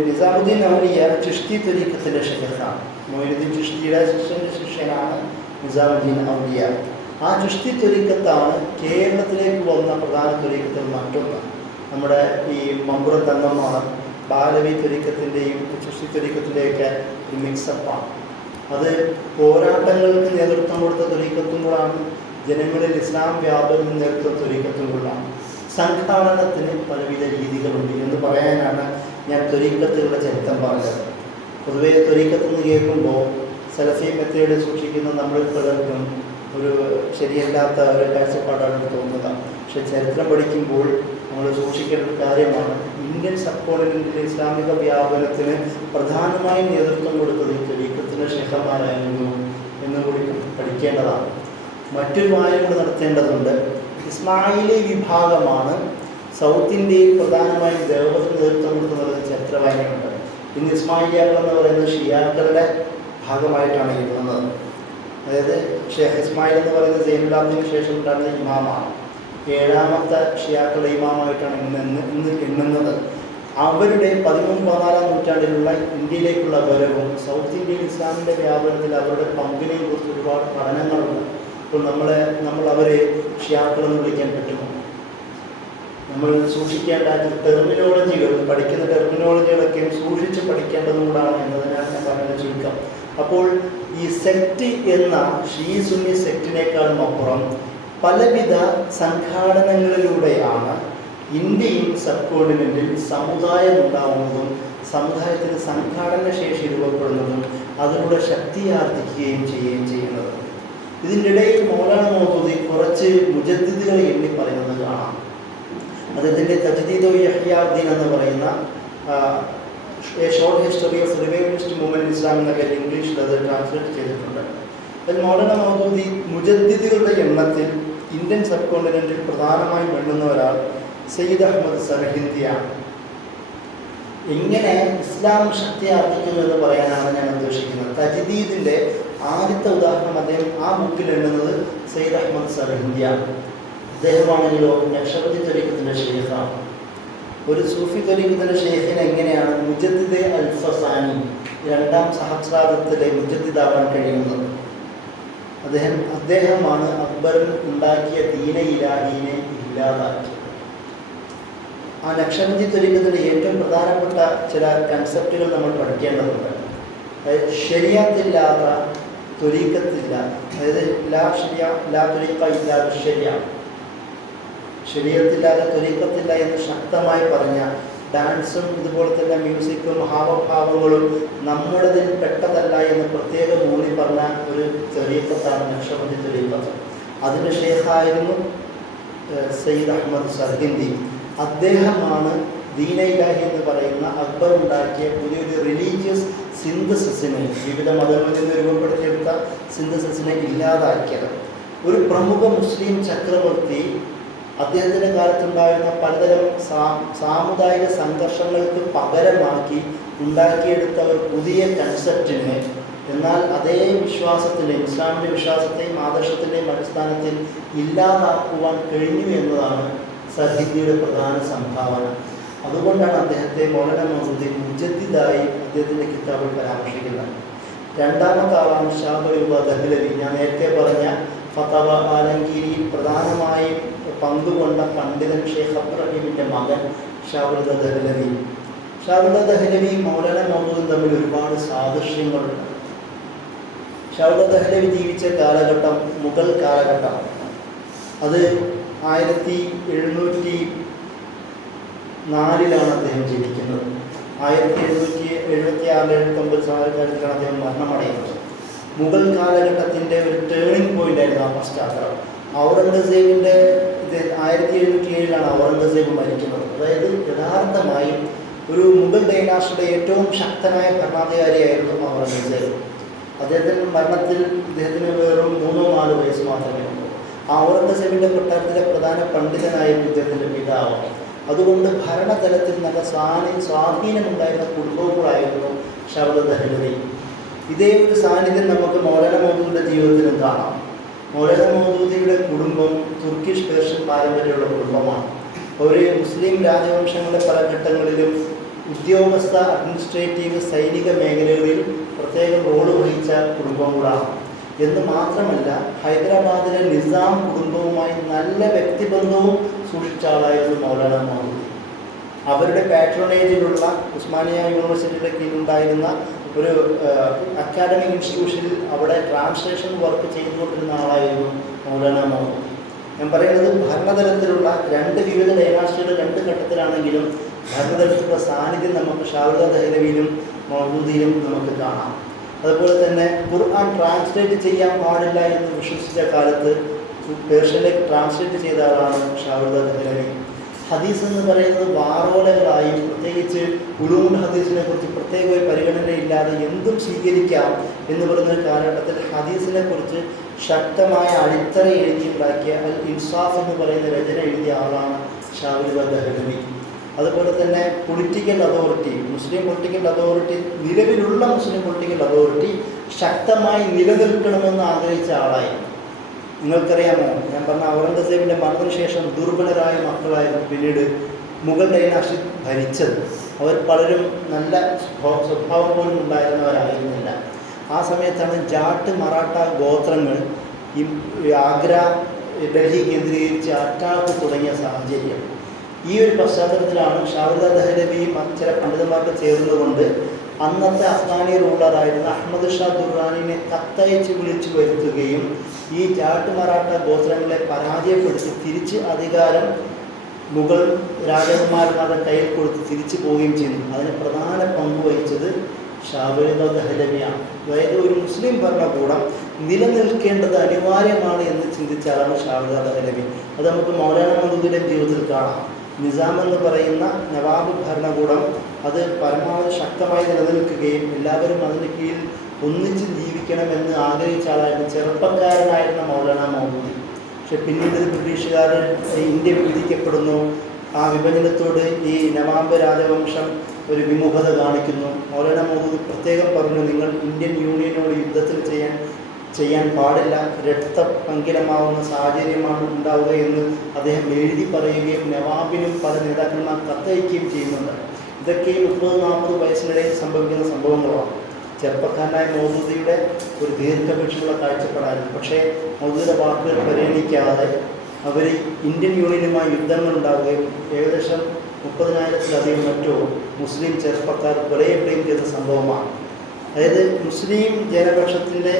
നിസാമുദ്ദീൻ ഔലിയ ചിഷ്തി ത്വരീഖത്തിൻ്റെ ഷെയ്ഖാണ്. മൊയ്നുദ്ദീൻ ചിഷ്തിയുടെ ശിഷ്യനാണ് നിസാമുദ്ദീൻ ഔലിയ. ആ ചിഷ്തി ത്വരീഖത്താണ് കേരളത്തിലേക്ക് വന്ന പ്രധാന ത്വരീഖത്തിൽ മറ്റൊന്ന്. നമ്മുടെ ഈ മമ്പുറം തങ്ങന്മാർ ബാലവി ത്വരീഖത്തിൻ്റെയും ചിഷ്തി ത്വരീഖത്തിൻ്റെയൊക്കെ ഒരു മിക്സപ്പാണ്. അത് പോരാട്ടങ്ങൾക്ക് നേതൃത്വം കൊടുത്ത ത്വരീഖത്തും കൂടാണ്, ജനങ്ങളിൽ ഇസ്ലാം വ്യാപനം നേതൃത്വ ത്വരീഖത്തും കൂടാണ്. സംഘാടനത്തിന് പലവിധ രീതികളുണ്ട് എന്ന് പറയാനാണ് ഞാൻ ത്വരീഖത്തുകളുടെ ചരിത്രം പറഞ്ഞത്. പൊതുവേ ത്വരീഖത്ത് എന്ന് കേൾക്കുമ്പോൾ സലഫി മെത്തേഡ് സൂക്ഷിക്കുന്ന നമ്മളിൽ പലർക്കും ഒരു ശരിയല്ലാത്ത ഒരു കാഴ്ചപ്പാടാണ് തോന്നുക. പക്ഷെ ചരിത്രം പഠിക്കുമ്പോൾ നമ്മൾ സൂക്ഷിക്കേണ്ട ഒരു കാര്യമാണ്, ഇന്ത്യൻ സബ് കോണ്ടിനെൻ്റിലെ ഇസ്ലാമിക വ്യാപനത്തിന് പ്രധാനമായും നേതൃത്വം കൊടുത്തത് ഈ ത്വരീഖത്തിൻ്റെ ഷെയ്ഖന്മാരായിരുന്നു എന്നും കൂടി പഠിക്കേണ്ടതാണ്. മറ്റൊരു വായന കൂടി നടത്തേണ്ടതുണ്ട്. ഇസ്മായിലി വിഭാഗമാണ് സൗത്ത് ഇന്ത്യയിൽ പ്രധാനമായും ദേവതത്തിന് നേതൃത്വം കൊടുക്കുന്നത് ചരിത്ര വായനയുണ്ട്. ഇന്ന് ഇസ്മായിലിയാക്കൾ എന്ന് പറയുന്നത് ഷിയാക്കളുടെ ഭാഗമായിട്ടാണ് എഴുതുന്നത്. അതായത് ഷേഖ് ഇസ്മായിൽ എന്ന് പറയുന്നത് സൈനുലാബ്ദിന് ശേഷം ഉണ്ടായിരുന്ന ഇമാമാണ്. 7ാമത്തെ ഷിയാക്കളുടെ ഇമാമായിട്ടാണ് ഇന്ന് എണ്ണുന്നത്. അവരുടെ 13-14 നൂറ്റാണ്ടിലുള്ള ഇന്ത്യയിലേക്കുള്ള വരവും സൗത്ത് ഇന്ത്യയിൽ ഇസ്ലാമിൻ്റെ വ്യാപനത്തിൽ അവരുടെ പങ്കിനെയും കുറിച്ച് ഒരുപാട് പഠനങ്ങളുണ്ട്. അപ്പോൾ നമ്മൾ അവരെ ഷിയാക്കളെന്ന് വിളിക്കാൻ പറ്റുമോ? നമ്മൾ സൂക്ഷിക്കേണ്ട ടെർമിനോളജികൾ, പഠിക്കുന്ന ടെർമിനോളജികളൊക്കെയും സൂക്ഷിച്ച് പഠിക്കേണ്ടതും കൂടാണ് എന്നതിനാണ് ഞാൻ പറയുന്നത് ചുരുക്കം. അപ്പോൾ ഈ സെക്റ്റ് എന്ന ഷീ സുന്നി സെക്റ്റിനേക്കാളും അപ്പുറം പലവിധ സംഘാടനങ്ങളിലൂടെയാണ് ഇന്ത്യയിൽ സബ് കോണ്ടിനെൻറ്റിൽ സമുദായം ഉണ്ടാവുന്നതും സമുദായത്തിന് സംഘാടന ശേഷി രൂപപ്പെടുന്നതും അതിലൂടെ ശക്തിയാർജിക്കുകയും ചെയ്യുന്നത്. ഇതിൻ്റെ ഇടയിൽ മൗലാന മൗദൂദി കുറച്ച് മുജദ്ദിദുകളെ എണ്ണി പറയുന്നത് കാണാം. അദ്ദേഹത്തിൻ്റെ തജ്ദീദു ഇഹ്യാഉദ്ദീൻ എന്ന് പറയുന്ന a short history of revivalist movement Islam എന്ന പേരിൽ ഇംഗ്ലീഷിൽ അത് ട്രാൻസ്ലേറ്റ് ചെയ്തിട്ടുണ്ട്. അതിൽ മൗലാന മൗദൂദി മുജദ്ദിദുകളുടെ എണ്ണത്തിൽ ഇന്ത്യൻ സബ് കോണ്ടിനെൻറ്റിൽ പ്രധാനമായും എണ്ണുന്ന ഒരാൾ സയ്യിദ് അഹമ്മദ് സർഹിന്ദിയാണ്. എങ്ങനെ ഇസ്ലാം ശക്തി ആർജിക്കുന്നു എന്ന് പറയാനാണ് ഞാൻ ഉദ്ദേശിക്കുന്നത്. തജ്ദീദിൻ്റെ ആദ്യത്തെ ഉദാഹരണം അദ്ദേഹം ആ ബുക്കിൽ എണ്ണുന്നത് സയ്യിദ് അഹമ്മദ് സർഹിന്ദിയാണ്. അദ്ദേഹമാണെങ്കിലോ നക്ഷബന്ദി ത്വരീഖത്തിൻ്റെ ഷെയ്ഖാണ്. ഒരു സൂഫി ത്വരീഖത്തിൻ്റെ ഷെയ്ഖിന് എങ്ങനെയാണ് മുജദ്ദിദ് അൽ ഫസാനി രണ്ടാം സഹസ്രാബ്ദത്തിലെ മുജദ്ദിദാവാൻ കഴിയുന്നത്? അദ്ദേഹമാണ് അക്ബറിൽ ഉണ്ടാക്കിയ ദീന ഇലാഹീനെ ഇല്ലാതാക്കിയത്. ആ നക്ഷബന്ദി ത്വരീഖത്തിൻ്റെ ഏറ്റവും പ്രധാനപ്പെട്ട ചില കൺസെപ്റ്റുകൾ നമ്മൾ പഠിക്കേണ്ടതുണ്ട്. അതായത് ശരിയത്തില്ലാത്ത ത്വരീഖത്തില്ല, അതായത് ലാ ശരിയ ലാ ത്വരീഖ ഇല്ലാതെ ശരിയാണ്, ശരീരത്തില്ലാതെ ത്വരീഖത്തില്ല എന്ന് ശക്തമായി പറഞ്ഞ ഡാൻസും ഇതുപോലെ തന്നെ മ്യൂസിക്കും ഹാവഭാവങ്ങളും നമ്മുടേതിൽ പെട്ടതല്ല എന്ന് പ്രത്യേകം ഊന്നി പറഞ്ഞ ഒരു ത്വരീഖത്താണ് നക്ഷബന്ദി ത്വരീഖത്ത്. അതിൻ്റെ ഷെയ്ഖായിരുന്നു സയ്യിദ് അഹമ്മദ് സർഹിന്ദി. അദ്ദേഹമാണ് ദീന ഇലാഹി എന്ന് പറയുന്ന അക്ബർ ഉണ്ടാക്കിയ പുതിയൊരു റിലീജിയസ് സിന്തസിസിനെ, വിവിധ മതങ്ങളിൽ നിന്ന് രൂപപ്പെടുത്തിയെടുത്ത സിന്തസിസിനെ ഇല്ലാതാക്കിയത്. ഒരു പ്രമുഖ മുസ്ലിം ചക്രവർത്തി അദ്ദേഹത്തിൻ്റെ കാലത്തുണ്ടായിരുന്ന പലതരം സാമുദായിക സംഘർഷങ്ങൾക്ക് പകരമാക്കി ഉണ്ടാക്കിയെടുത്ത ഒരു പുതിയ കൺസെപ്റ്റിനെ എന്നാൽ അതേ വിശ്വാസത്തിൻ്റെയും ഇസ്ലാമിൻ്റെ വിശ്വാസത്തെയും ആദർശത്തിൻ്റെയും അടിസ്ഥാനത്തിൽ ഇല്ലാതാക്കുവാൻ കഴിഞ്ഞു എന്നതാണ് സർഹിന്ദിയുടെ പ്രധാന സംഭാവന. അതുകൊണ്ടാണ് അദ്ദേഹത്തെ മൗലാന മൗദൂദി മുജദ്ദിദായി അദ്ദേഹത്തിൻ്റെ കിതാബിൽ പരാമർശിക്കുന്നത്. രണ്ടാമത്തെ ആളാണ് ഷാ ബയൂബ ദഹ്ലവി. ഞാൻ നേരത്തെ പറഞ്ഞ ഫതവ ആലംഗീരിയിൽ പ്രധാനമായും പങ്കുകൊണ്ട പണ്ഡിതൻ ഷെയ്ഖ് അബ്ദുറഹീമിൻ്റെ മകൻ ഷാവുൽ ദഹ്ലവി. ഷാവുൽ ദഹ്ലവിയും മൗലാന മൗദൂദും തമ്മിൽ ഒരുപാട് സാദൃശ്യങ്ങളുണ്ട്. ഷാവുൽ ദഹ്ലവി ജീവിച്ച കാലഘട്ടം മുഗൾ കാലഘട്ടമാണ്. അത് 1774 അദ്ദേഹം ജനിക്കുന്നത്. 1776-79 കാലത്തിലാണ് അദ്ദേഹം മരണമടയുന്നത്. മുഗൾ കാലഘട്ടത്തിൻ്റെ ഒരു ടേണിംഗ് പോയിന്റ് ആയിരുന്നു ആ പശ്ചാത്തലം. ഔറംഗസേബിൻ്റെ 1707 ഔറംഗസേബ് മരിക്കുന്നത്. അതായത് യഥാർത്ഥമായും ഒരു മുഗൾ ഡൈനാസ്റ്റിയുടെ ഏറ്റവും ശക്തനായ ഭരണാധികാരിയായിരുന്നു ഔറംഗസേബ്. അദ്ദേഹത്തിൻ്റെ മരണത്തിൽ ഇദ്ദേഹത്തിന് വെറും 3-4 വയസ്സ് മാത്രമേ ഉള്ളൂ. ആ ഔറംഗസേബിൻ്റെ കൊട്ടാരത്തിലെ പ്രധാന പണ്ഡിതനായിരുന്നു ഇദ്ദേഹത്തിൻ്റെ പിതാവ്. അതുകൊണ്ട് ഭരണതലത്തിൽ നല്ല സ്വാധീനമുണ്ടായിരുന്ന കുടുംബവും കൂടായിരുന്നു ഷാവുൽ ദഹ്ലവി. ഇതേ ഒരു സാന്നിധ്യം നമുക്ക് മൗലാന മൗദൂദിയുടെ ജീവിതത്തിലും കാണാം. മൗലാന മൗദൂദിയുടെ കുടുംബം തുർക്കിഷ് പേർഷ്യൻ പാരമ്പര്യമുള്ള കുടുംബമാണ്. ഒരു മുസ്ലിം രാജവംശങ്ങളുടെ പല ഘട്ടങ്ങളിലും ഉദ്യോഗസ്ഥ, അഡ്മിനിസ്ട്രേറ്റീവ്, സൈനിക മേഖലകളിൽ പ്രത്യേക റോള് വഹിച്ച കുടുംബം കൂടാണ്. എന്ന് മാത്രമല്ല ഹൈദരാബാദിലെ നിസാം കുടുംബവുമായി നല്ല വ്യക്തിബന്ധവും സൂക്ഷിച്ച ആളായിരുന്നു മൗലാന മൗദൂദി. അവരുടെ പാട്രോണേജിലുള്ള ഉസ്മാനിയ യൂണിവേഴ്സിറ്റിയുടെ കീഴിലുണ്ടായിരുന്ന ഒരു അക്കാഡമിക് ഇൻസ്റ്റിറ്റ്യൂഷനിൽ അവിടെ ട്രാൻസ്ലേഷൻ വർക്ക് ചെയ്തുകൊണ്ടിരുന്ന ആളായിരുന്നു മൗലാന മൗദൂദി. ഞാൻ പറയുന്നത് ഭരണതലത്തിലുള്ള വിവിധ ഡൈനാസ്റ്റിയുടെ 2 ഘട്ടത്തിലാണെങ്കിലും ഭരണതലത്തിലുള്ള സാന്നിധ്യം നമുക്ക് ഷാവുൽ ദഹ്ലവിയിലും മൗദൂദിയിലും നമുക്ക് കാണാം. അതുപോലെ തന്നെ ഖുർആൻ ട്രാൻസ്ലേറ്റ് ചെയ്യാൻ പാടില്ല എന്ന് വിശ്വസിച്ച കാലത്ത് പേർഷ്യയിലേക്ക് ട്രാൻസ്ലേറ്റ് ചെയ്ത ആളാണ് ഷാവുൽ ദഹ്ലവി. ഹദീസ് എന്ന് പറയുന്നത് വാറോലകളായും പ്രത്യേകിച്ച് ഉലൂമുൽ ഹദീസിനെ കുറിച്ച് പ്രത്യേക ഒരു പരിഗണനയില്ലാതെ എന്തും സ്വീകരിക്കാം എന്ന് പറയുന്നൊരു കാലഘട്ടത്തിൽ ഹദീസിനെ കുറിച്ച് ശക്തമായ അടിത്തറ എഴുതിയുണ്ടാക്കിയ അൽ ഇൻസാഫ് എന്ന് പറയുന്ന രചന എഴുതിയ ആളാണ് ഷാവുൽ ദഹ്ലവി. അതുപോലെ തന്നെ പൊളിറ്റിക്കൽ അതോറിറ്റി, മുസ്ലിം പൊളിറ്റിക്കൽ അതോറിറ്റി, നിലവിലുള്ള മുസ്ലിം പൊളിറ്റിക്കൽ അതോറിറ്റി ശക്തമായി നിലനിൽക്കണമെന്ന് ആഗ്രഹിച്ച ആളായിരുന്നു. നിങ്ങൾക്കറിയാമോ, ഞാൻ പറഞ്ഞ ഔറംഗസേബിൻ്റെ മരണത്തിന് ശേഷം ദുർബലരായ മക്കളായിരുന്നു പിന്നീട് മുഗൾ ഡൈനാസ്റ്റി ഭരിച്ചത്. അവർ പലരും നല്ല സ്വഭാവം പോലും ഉണ്ടായിരുന്നവരായിരുന്നില്ല. ആ സമയത്താണ് ജാട്ട്, മറാഠ ഗോത്രങ്ങൾ ഈ ആഗ്ര, ഡൽഹി കേന്ദ്രീകരിച്ച് അറ്റാക്ക് തുടങ്ങിയ സാഹചര്യം. ഈ ഒരു പശ്ചാത്തലത്തിലാണ് ഷാവുൽ ദഹ്ലവിയും ചില പണ്ഡിതന്മാർക്ക് ചേർന്നുകൊണ്ട് അന്നത്തെ അഫ്ഗാനി റൂളറായിരുന്ന അഹമ്മദ് ഷാ ദുർറാനിനെ കത്തയച്ച് വിളിച്ചു വരുത്തുകയും ഈ ജാട്ട് മറാഠ ഗോത്രങ്ങളെ പരാജയപ്പെടുത്തി തിരിച്ച് അധികാരം മുഗൾ രാജകുമാരന്മാരുടെ കയ്യിൽ കൊടുത്ത് തിരിച്ചു പോവുകയും ചെയ്യുന്നു. അതിന് പ്രധാന പങ്ക് വഹിച്ചത് ഷാബിദ ദഹ്ലവിയാണ്. അതായത് ഒരു മുസ്ലിം ഭരണകൂടം നിലനിൽക്കേണ്ടത് അനിവാര്യമാണ് എന്ന് ചിന്തിച്ച ആളാണ് ഷാബിദ ദഹ്ലവി. അത് നമുക്ക് മൗലാന മൗദൂദിയുടെ ജീവിതത്തിൽ കാണാം. നിസാം എന്ന് പറയുന്ന നവാബ് ഭരണകൂടം അത് പരമാവധി ശക്തമായി നിലനിൽക്കുകയും എല്ലാവരും അതിന് കീഴിൽ ഒന്നിച്ച് ജീവിക്കണമെന്ന് ആഗ്രഹിച്ച ആളായിരുന്നു ചെറുപ്പക്കാരനായിരുന്ന മൗലാന മൗദൂദി. പക്ഷെ പിന്നീട് ബ്രിട്ടീഷുകാർ ഇന്ത്യ വിഭജിക്കപ്പെടുന്നു. ആ വിഭജനത്തോട് ഈ നവാബ് രാജവംശം ഒരു വിമുഖത കാണിക്കുന്നു. മൗലാന മൗദൂദി പ്രത്യേകം പറഞ്ഞു, നിങ്ങൾ ഇന്ത്യൻ യൂണിയനോട് യുദ്ധത്തിൽ ചെയ്യാൻ പാടില്ല, രക്തപങ്കിലമാവുന്ന സാഹചര്യമാണ് ഉണ്ടാവുക എന്ന് അദ്ദേഹം എഴുതി പറയുകയും നവാബിനും പല നേതാക്കന്മാർ കത്തയക്കുകയും ചെയ്യുന്നുണ്ട്. ഇതൊക്കെ 30-40 വയസ്സിനിടയിൽ സംഭവിക്കുന്ന സംഭവങ്ങളാണ്. ചെറുപ്പക്കാരനായ മൗദൂദിയുടെ ഒരു ദീർഘവീക്ഷണമുള്ള കാഴ്ചപ്പാടായിരുന്നു. പക്ഷേ മൗദൂദിയുടെ വാക്കുകൾ പരിഗണിക്കാതെ അവർ ഇന്ത്യൻ യൂണിയനുമായി യുദ്ധങ്ങൾ ഉണ്ടാവുകയും ഏകദേശം 30,000-ത്തിലധികം മറ്റോ മുസ്ലിം ചെറുപ്പക്കാർ കൊലയപ്പെടുകയും ചെയ്ത സംഭവമാണ്. അതായത് മുസ്ലിം ജനപക്ഷത്തിൻ്റെ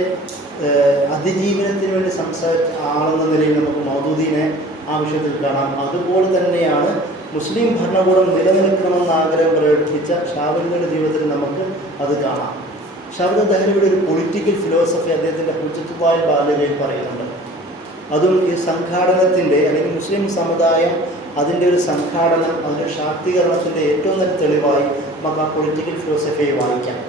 അതിജീവനത്തിന് വേണ്ടി സംസാരിച്ച ആളെന്ന നിലയിൽ നമുക്ക് മൗദൂദിനെ ആ വിഷയത്തിൽ കാണാം. അതുപോലെ തന്നെയാണ് മുസ്ലിം ഭരണകൂടം നിലനിൽക്കണമെന്ന് ആഗ്രഹം പ്രകടിപ്പിച്ച ഷാബിദിയുടെ ജീവിതത്തിൽ നമുക്ക് അത് കാണാം. ഷാബിദ് ദഹ്ലവിയുടെ ഒരു പൊളിറ്റിക്കൽ ഫിലോസഫി അദ്ദേഹത്തിൻ്റെ ഹുജ്ജത്തുൽ ബാലിഗയിൽ പറയുന്നുണ്ട്. അതും ഈ സംഘാടനത്തിൻ്റെ അല്ലെങ്കിൽ മുസ്ലിം സമുദായം അതിൻ്റെ ഒരു സംഘാടനം, അതിൻ്റെ ശാക്തീകരണത്തിൻ്റെ ഏറ്റവും നല്ല തെളിവായി നമുക്ക് ആ പൊളിറ്റിക്കൽ ഫിലോസഫിയെ വായിക്കാം.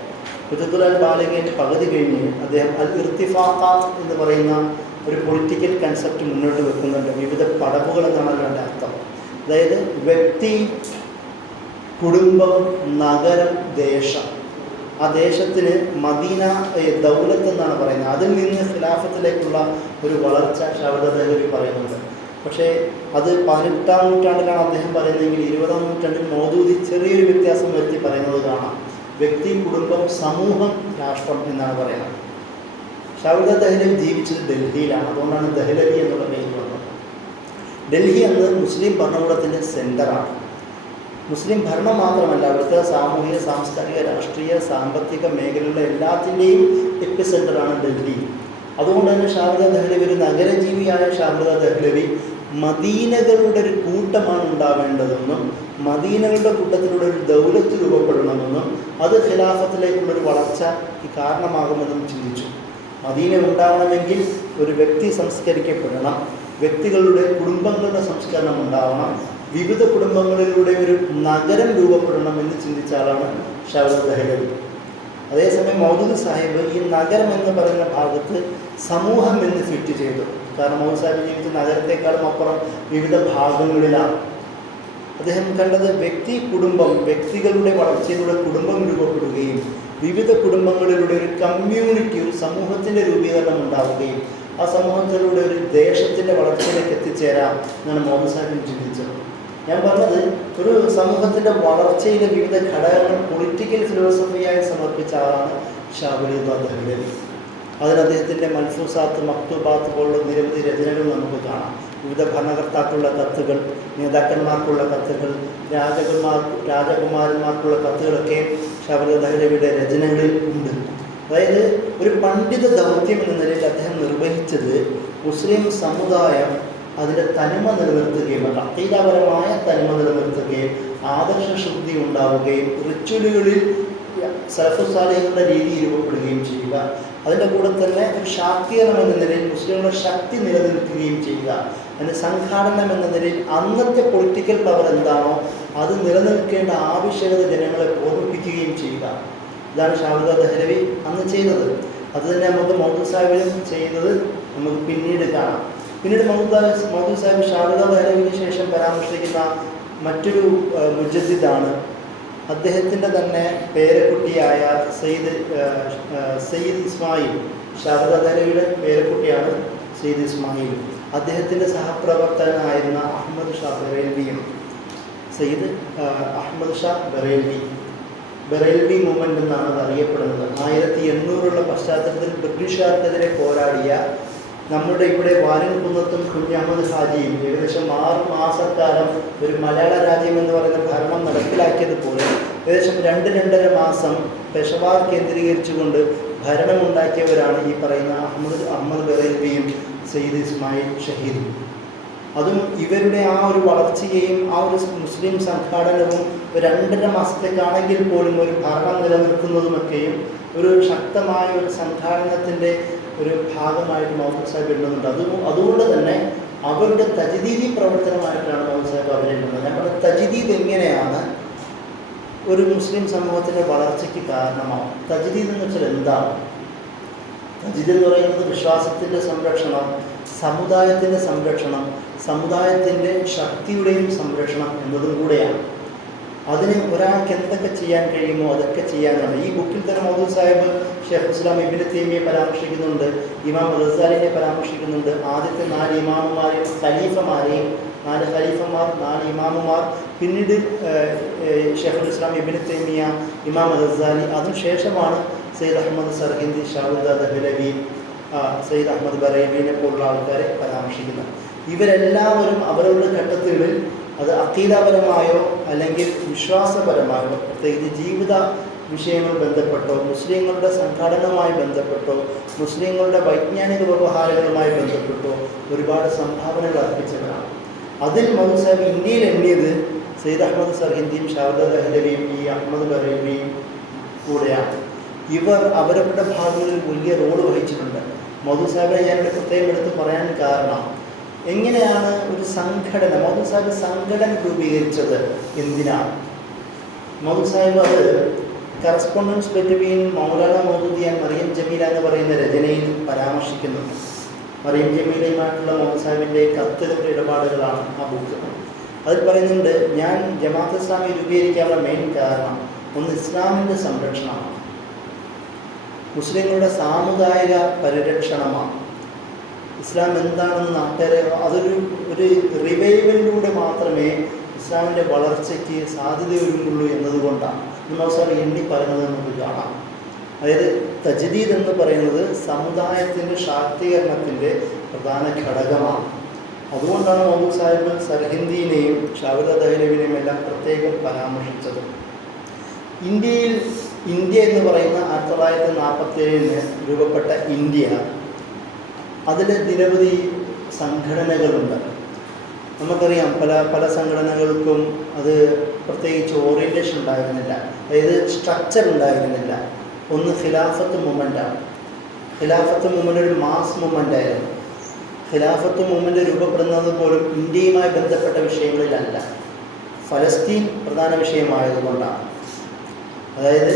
ഹുജ്ജത്തുൽ ബാലിഗയുടെ പകുതി കഴിഞ്ഞ് അദ്ദേഹം അൽ ഇർത്തിഫാഖാത്ത് എന്ന് പറയുന്ന ഒരു പൊളിറ്റിക്കൽ കൺസെപ്റ്റ് മുന്നോട്ട് വെക്കുന്നുണ്ട്. വിവിധ പടവുകൾ എന്നാണ് അതിൻ്റെ അർത്ഥം. അതായത് വ്യക്തി, കുടുംബം, നഗരം, ദേശം. ആ ദേശത്തിന് മദീന ദൗലത്ത് എന്നാണ് പറയുന്നത്. അതിൽ നിന്ന് ഖിലാഫത്തിലേക്കുള്ള ഒരു വളർച്ച ഷാബിദ് ദഹ്ലവി പറയുന്നുണ്ട്. പക്ഷേ അത് 18-ാം നൂറ്റാണ്ടിലാണ് അദ്ദേഹം പറയുന്നതെങ്കിൽ 20-ാം നൂറ്റാണ്ടിൽ മൗദൂദി ചെറിയൊരു വ്യത്യാസം വരുത്തി പറയുന്നത് കാണാം. വ്യക്തി, കുടുംബം, സമൂഹം, രാഷ്ട്രം എന്നാണ് പറയുന്നത്. ഷാബിദ് ദഹ്ലവി ജീവിച്ചത് ഡൽഹിയിലാണ്. അതുകൊണ്ടാണ് ദഹ്ലവി എന്നുള്ള പേര് വന്നത്. ഡൽഹി എന്നത് മുസ്ലിം ഭരണകൂടത്തിൻ്റെ സെൻറ്ററാണ്. മുസ്ലിം ഭരണം മാത്രമല്ല, അവിടുത്തെ സാമൂഹിക, സാംസ്കാരിക, രാഷ്ട്രീയ, സാമ്പത്തിക മേഖലകളിലെ എല്ലാത്തിൻ്റെയും എപ്പി സെൻ്ററാണ് ഡൽഹി. അതുകൊണ്ട് തന്നെ ഷാബിദ് ദഹ്ലവി ഒരു നഗരജീവിയായ ഷാബിദ് ദഹ്ലവി മദീനകളുടെ ഒരു കൂട്ടമാണ് ഉണ്ടാവേണ്ടതെന്നും മദീനകളുടെ കൂട്ടത്തിലൂടെ ഒരു ദൗലത്ത് രൂപപ്പെടണമെന്നും അത് ഖിലാഫത്തിലേക്കുള്ളൊരു വളർച്ചയ്ക്ക് കാരണമാകുമെന്നും ചിന്തിച്ചു. മദീന ഉണ്ടാവണമെങ്കിൽ ഒരു വ്യക്തി സംസ്കരിക്കപ്പെടണം, വ്യക്തികളുടെ കുടുംബങ്ങളുടെ സംസ്കരണം ഉണ്ടാവണം, വിവിധ കുടുംബങ്ങളിലൂടെ ഒരു നഗരം രൂപപ്പെടണം എന്ന് ചിന്തിച്ച ആളാണ് ഷാബിദ് ദഹ്ലവി. അതേസമയം മൗദൂദി സാഹിബ് ഈ നഗരം എന്ന് പറയുന്ന ഭാഗത്ത് സമൂഹം എന്ന് ഫിറ്റ് ചെയ്തു. കാരണം മൗദൂദി സാഹിബ് ജീവിച്ച നഗരത്തെക്കാളും അപ്പുറം വിവിധ ഭാഗങ്ങളിലാണ്. അദ്ദേഹം കണ്ടത് വ്യക്തി, കുടുംബം, വ്യക്തികളുടെ വളർച്ചയിലൂടെ കുടുംബം രൂപപ്പെടുകയും വിവിധ കുടുംബങ്ങളിലൂടെ ഒരു കമ്മ്യൂണിറ്റി, ഒരു സമൂഹത്തിൻ്റെ രൂപീകരണം ഉണ്ടാവുകയും ആ സമൂഹത്തിലൂടെ ഒരു ദേശത്തിൻ്റെ വളർച്ചയിലേക്ക് എത്തിച്ചേരാം എന്നാണ് മൗദൂദി സാഹിബ് ചിന്തിച്ചത്. ഞാൻ പറഞ്ഞത് ഒരു സമൂഹത്തിൻ്റെ വളർച്ചയിലെ വിവിധ ഘടകങ്ങൾ പൊളിറ്റിക്കൽ ഫിലോസഫിയായി സമർപ്പിച്ച ആളാണ് ഷാബിദ് ദഹ്ലവി. അതിന് അദ്ദേഹത്തിൻ്റെ മൽഫൂസാത്ത്, മക്തൂബാത്ത് പോലുള്ള നിരവധി രചനകൾ നമുക്ക് കാണാം. വിവിധ ഭരണകർത്താക്കളുള്ള കത്തുകൾ, നേതാക്കന്മാർക്കുള്ള കത്തുകൾ, രാജകുമാരന്മാർക്കുള്ള കത്തുകളൊക്കെ ഷാബിദ് ദഹ്ലവിയുടെ രചനകളിൽ ഉണ്ട്. അതായത് ഒരു പണ്ഡിത ദൗത്യം എന്ന നിലയിൽ അദ്ദേഹം നിർവഹിച്ചത് മുസ്ലിം സമുദായം അതിൻ്റെ തനിമ നിലനിർത്തുകയും അഖീദപരമായ തനിമ നിലനിർത്തുകയും ആദർശശുദ്ധി ഉണ്ടാവുകയും റിച്വലുകളിൽ സലഫു സാലിഹുകളുടെ രീതി രൂപപ്പെടുകയും ചെയ്യുക. അതിൻ്റെ കൂടെ തന്നെ ഒരു ശാക്തീകരണം എന്ന നിലയിൽ മുസ്ലിങ്ങളുടെ ശക്തി നിലനിൽക്കുകയും ചെയ്യുക. അതിൻ്റെ സംഘാടനം എന്ന നിലയിൽ അന്നത്തെ പൊളിറ്റിക്കൽ പവർ എന്താണോ അത് നിലനിൽക്കേണ്ട ആവശ്യകത ജനങ്ങളെ ഓർമ്മിപ്പിക്കുകയും ചെയ്യുക. ഇതാണ് ഷാബിദ് ദഹ്ലവി അന്ന് ചെയ്തത്. അത് തന്നെ നമുക്ക് മൗദൂദി സാഹിബിലും ചെയ്തത് നമുക്ക് പിന്നീട് കാണാം. പിന്നീട് മൗദൂദി സാഹിബ് ഷാബിദ് ദഹ്ലവിക്ക് ശേഷം പരാമർശിക്കുന്ന മറ്റൊരു മുജദ്ദിദാണ് അദ്ദേഹത്തിൻ്റെ തന്നെ പേരക്കുട്ടിയായ സയ്യിദ് ഇസ്മായിൽ. ഷാബിദ് ദഹ്ലവിയുടെ പേരക്കുട്ടിയാണ് സയ്യിദ് ഇസ്മായിൽ. അദ്ദേഹത്തിൻ്റെ സഹപ്രവർത്തകനായിരുന്ന അഹമ്മദ് ഷാ ബറേൽവിയും. സയ്യിദ് അഹമ്മദ് ഷാ ബറേൽവി മൂവ്മെൻ്റ് എന്നാണ് അത് അറിയപ്പെടുന്നത്. 1800 പശ്ചാത്തലത്തിൽ ബ്രിട്ടീഷുകാർക്കെതിരെ പോരാടിയ നമ്മുടെ ഇവിടെ വാലൻകുന്നത്തും കുഞ്ഞഹമ്മദ് ഹാജിയും ഏകദേശം 6 മാസക്കാലം ഒരു മലയാള രാജ്യം എന്ന് പറയുന്ന ഭരണം നടപ്പിലാക്കിയതുപോലെ ഏകദേശം 2-2.5 മാസം പെഷവാർ കേന്ദ്രീകരിച്ചുകൊണ്ട് ഭരണമുണ്ടാക്കിയവരാണ് ഈ പറയുന്ന അഹമ്മദ് ബറേൽവിയും സയ്യിദ് ഇസ്മായിൽ ഷഹീദും. അതും ഇവരുടെ ആ ഒരു വളർച്ചയെയും ആ ഒരു മുസ്ലിം സംഘാടനവും 2.5 മാസത്തേക്കാണെങ്കിൽ പോലും ഒരു ഭരണം നിലനിർത്തുന്നതുമൊക്കെയും ഒരു ശക്തമായ ഒരു സംഘാടനത്തിൻ്റെ ഒരു ഭാഗമായിട്ട് മൗലവി സാഹിബ് എഴുതുന്നുണ്ട്. അതുകൊണ്ട് തന്നെ അവരുടെ തജ്ദീദി പ്രവർത്തനമായിട്ടാണ് മൗലവി സാഹിബ് അവരെഴുതുന്നത്. നമ്മുടെ തജ്ദീദ് എങ്ങനെയാണ് ഒരു മുസ്ലിം സമൂഹത്തിൻ്റെ വളർച്ചയ്ക്ക് കാരണമാവും? തജ്ദീദ് എന്ന് വെച്ചാൽ എന്താണ്? തജ്ദീദ് എന്ന് പറയുന്നത് വിശ്വാസത്തിൻ്റെ സംരക്ഷണം, സമുദായത്തിൻ്റെ സംരക്ഷണം, സമുദായത്തിൻ്റെ ശക്തിയുടെയും സംരക്ഷണം എന്നതും കൂടെയാണ്. അതിന് ഒരാൾക്ക് എന്തൊക്കെ ചെയ്യാൻ കഴിയുമോ അതൊക്കെ ചെയ്യാനാണ്. ഈ ബുക്കിൽ തന്നെ മൗലവി സാഹിബ് ഷെയ്ഖുൽ ഇസ്ലാം ഇബ്നു തൈമിയെ പരാമർശിക്കുന്നുണ്ട്, ഇമാം ഗസാലിനെ പരാമർശിക്കുന്നുണ്ട്. ആദ്യത്തെ 4 ഇമാമുമാരെയും ഖലീഫമാരെയും, 4 ഖലീഫമാർ, 4 ഇമാമുമാർ, പിന്നീട് ഷെയ്ഖുൽ ഇസ്ലാം ഇബ്നു തൈമിയ, ഇമാം ഗസാലി, അതിനുശേഷമാണ് സയ്യിദ് അഹമ്മദ് സർഹിന്ദി, ഷാഹുദ ദഹ്ലവി, സയ്യിദ് അഹമ്മദ് ബറേൽവിനെ പോലുള്ള ആൾക്കാരെ പരാമർശിക്കുന്നത്. ഇവരെല്ലാവരും അവരുടെ ഘട്ടങ്ങളിൽ അത് അഖീദപരമായോ അല്ലെങ്കിൽ വിശ്വാസപരമായോ, പ്രത്യേകിച്ച് ജീവിത വിഷയങ്ങൾ ബന്ധപ്പെട്ടോ, മുസ്ലിങ്ങളുടെ സംഘടനയുമായി ബന്ധപ്പെട്ടോ, മുസ്ലിങ്ങളുടെ വൈജ്ഞാനിക വ്യവഹാരങ്ങളുമായി ബന്ധപ്പെട്ടോ ഒരുപാട് സംഭാവനകൾ അർപ്പിച്ചവരാണ്. അതിൽ മൗലവി സാഹിബ് ഇന്ത്യയിൽ എണ്ണിയത് സയ്യിദ് അഹമ്മദ് സർഹിന്ദിയും ഷാഹുദ ദഹ്ലവിയും ഈ അഹമ്മദ് ബറേൽവിയും കൂടെയാണ്. ഇവർ അവരവരുടെ ഭാഗങ്ങളിൽ വലിയ റോള് വഹിച്ചിട്ടുണ്ട്. മൗലവി സാഹിബിനെ ഞാനിവിടെ പ്രത്യേകം എടുത്ത് പറയാൻ കാരണം, എങ്ങനെയാണ് ഒരു സംഘടന, മൗലവി സാഹിബ് സംഘടന രൂപീകരിച്ചത് എന്തിനാണ്? മൗലവി സാഹിബ് അത് correspondence between Maulana Maududi and Maryam Jameela എന്ന് പറയുന്ന രചനയിൽ പരാമർശിക്കുന്നുണ്ട്. മറിയം ജമീലയുമായിട്ടുള്ള മൗലവി സാഹിബിൻ്റെ കത്തുകളുടെ ഇടപാടുകളാണ് ആ ബുക്ക്. അതിൽ പറയുന്നുണ്ട്, ഞാൻ ജമാഅത്ത് ഇസ്ലാമി രൂപീകരിക്കാനുള്ള മെയിൻ കാരണം ഒന്ന് ഇസ്ലാമിൻ്റെ സംരക്ഷണമാണ്, മുസ്ലിങ്ങളുടെ സാമുദായിക പരിരക്ഷണമാണ്. ഇസ്ലാം എന്താണെന്ന് നാട്ടുകാരെ ഒരു റിവൈവലിലൂടെ മാത്രമേ ഇസ്ലാമിൻ്റെ വളർച്ചയ്ക്ക് സാധ്യതയൊരുങ്ങുള്ളൂ എന്നതുകൊണ്ടാണ് സാർ എണ്ണി പറയുന്നത് നമുക്ക് കാണാം. അതായത് തജ്ദീദ് എന്ന് പറയുന്നത് സമുദായത്തിൻ്റെ ശാക്തീകരണത്തിൻ്റെ പ്രധാന ഘടകമാണ്. അതുകൊണ്ടാണ് മൗലവി സാഹിബ് സർഹിന്ദിനെയും ഷാഹുദ ദഹ്ലവിനെയും എല്ലാം പ്രത്യേകം പരാമർശിച്ചത്. ഇന്ത്യ എന്ന് പറയുന്ന 1947 രൂപപ്പെട്ട ഇന്ത്യ, അതിൽ നിരവധി സംഘടനകളുണ്ട്. നമുക്കറിയാം പല സംഘടനകൾക്കും അത് പ്രത്യേകിച്ച് ഓറിയൻറ്റേഷൻ ഉണ്ടായിരുന്നില്ല, അതായത് സ്ട്രക്ചർ ഉണ്ടായിരുന്നില്ല. ഒന്ന് ഖിലാഫത്ത് മൂവ്മെൻറ്റാണ്. ഖിലാഫത്ത് മൂവ്മെൻ്റ് ഒരു മാസ് മൂവ്മെൻ്റായിരുന്നു. ഖിലാഫത്ത് മൂവ്മെൻറ്റ് രൂപപ്പെടുന്നത് പോലും ഇന്ത്യയുമായി ബന്ധപ്പെട്ട വിഷയങ്ങളിലല്ല, ഫലസ്തീൻ പ്രധാന വിഷയമായതുകൊണ്ടാണ്. അതായത്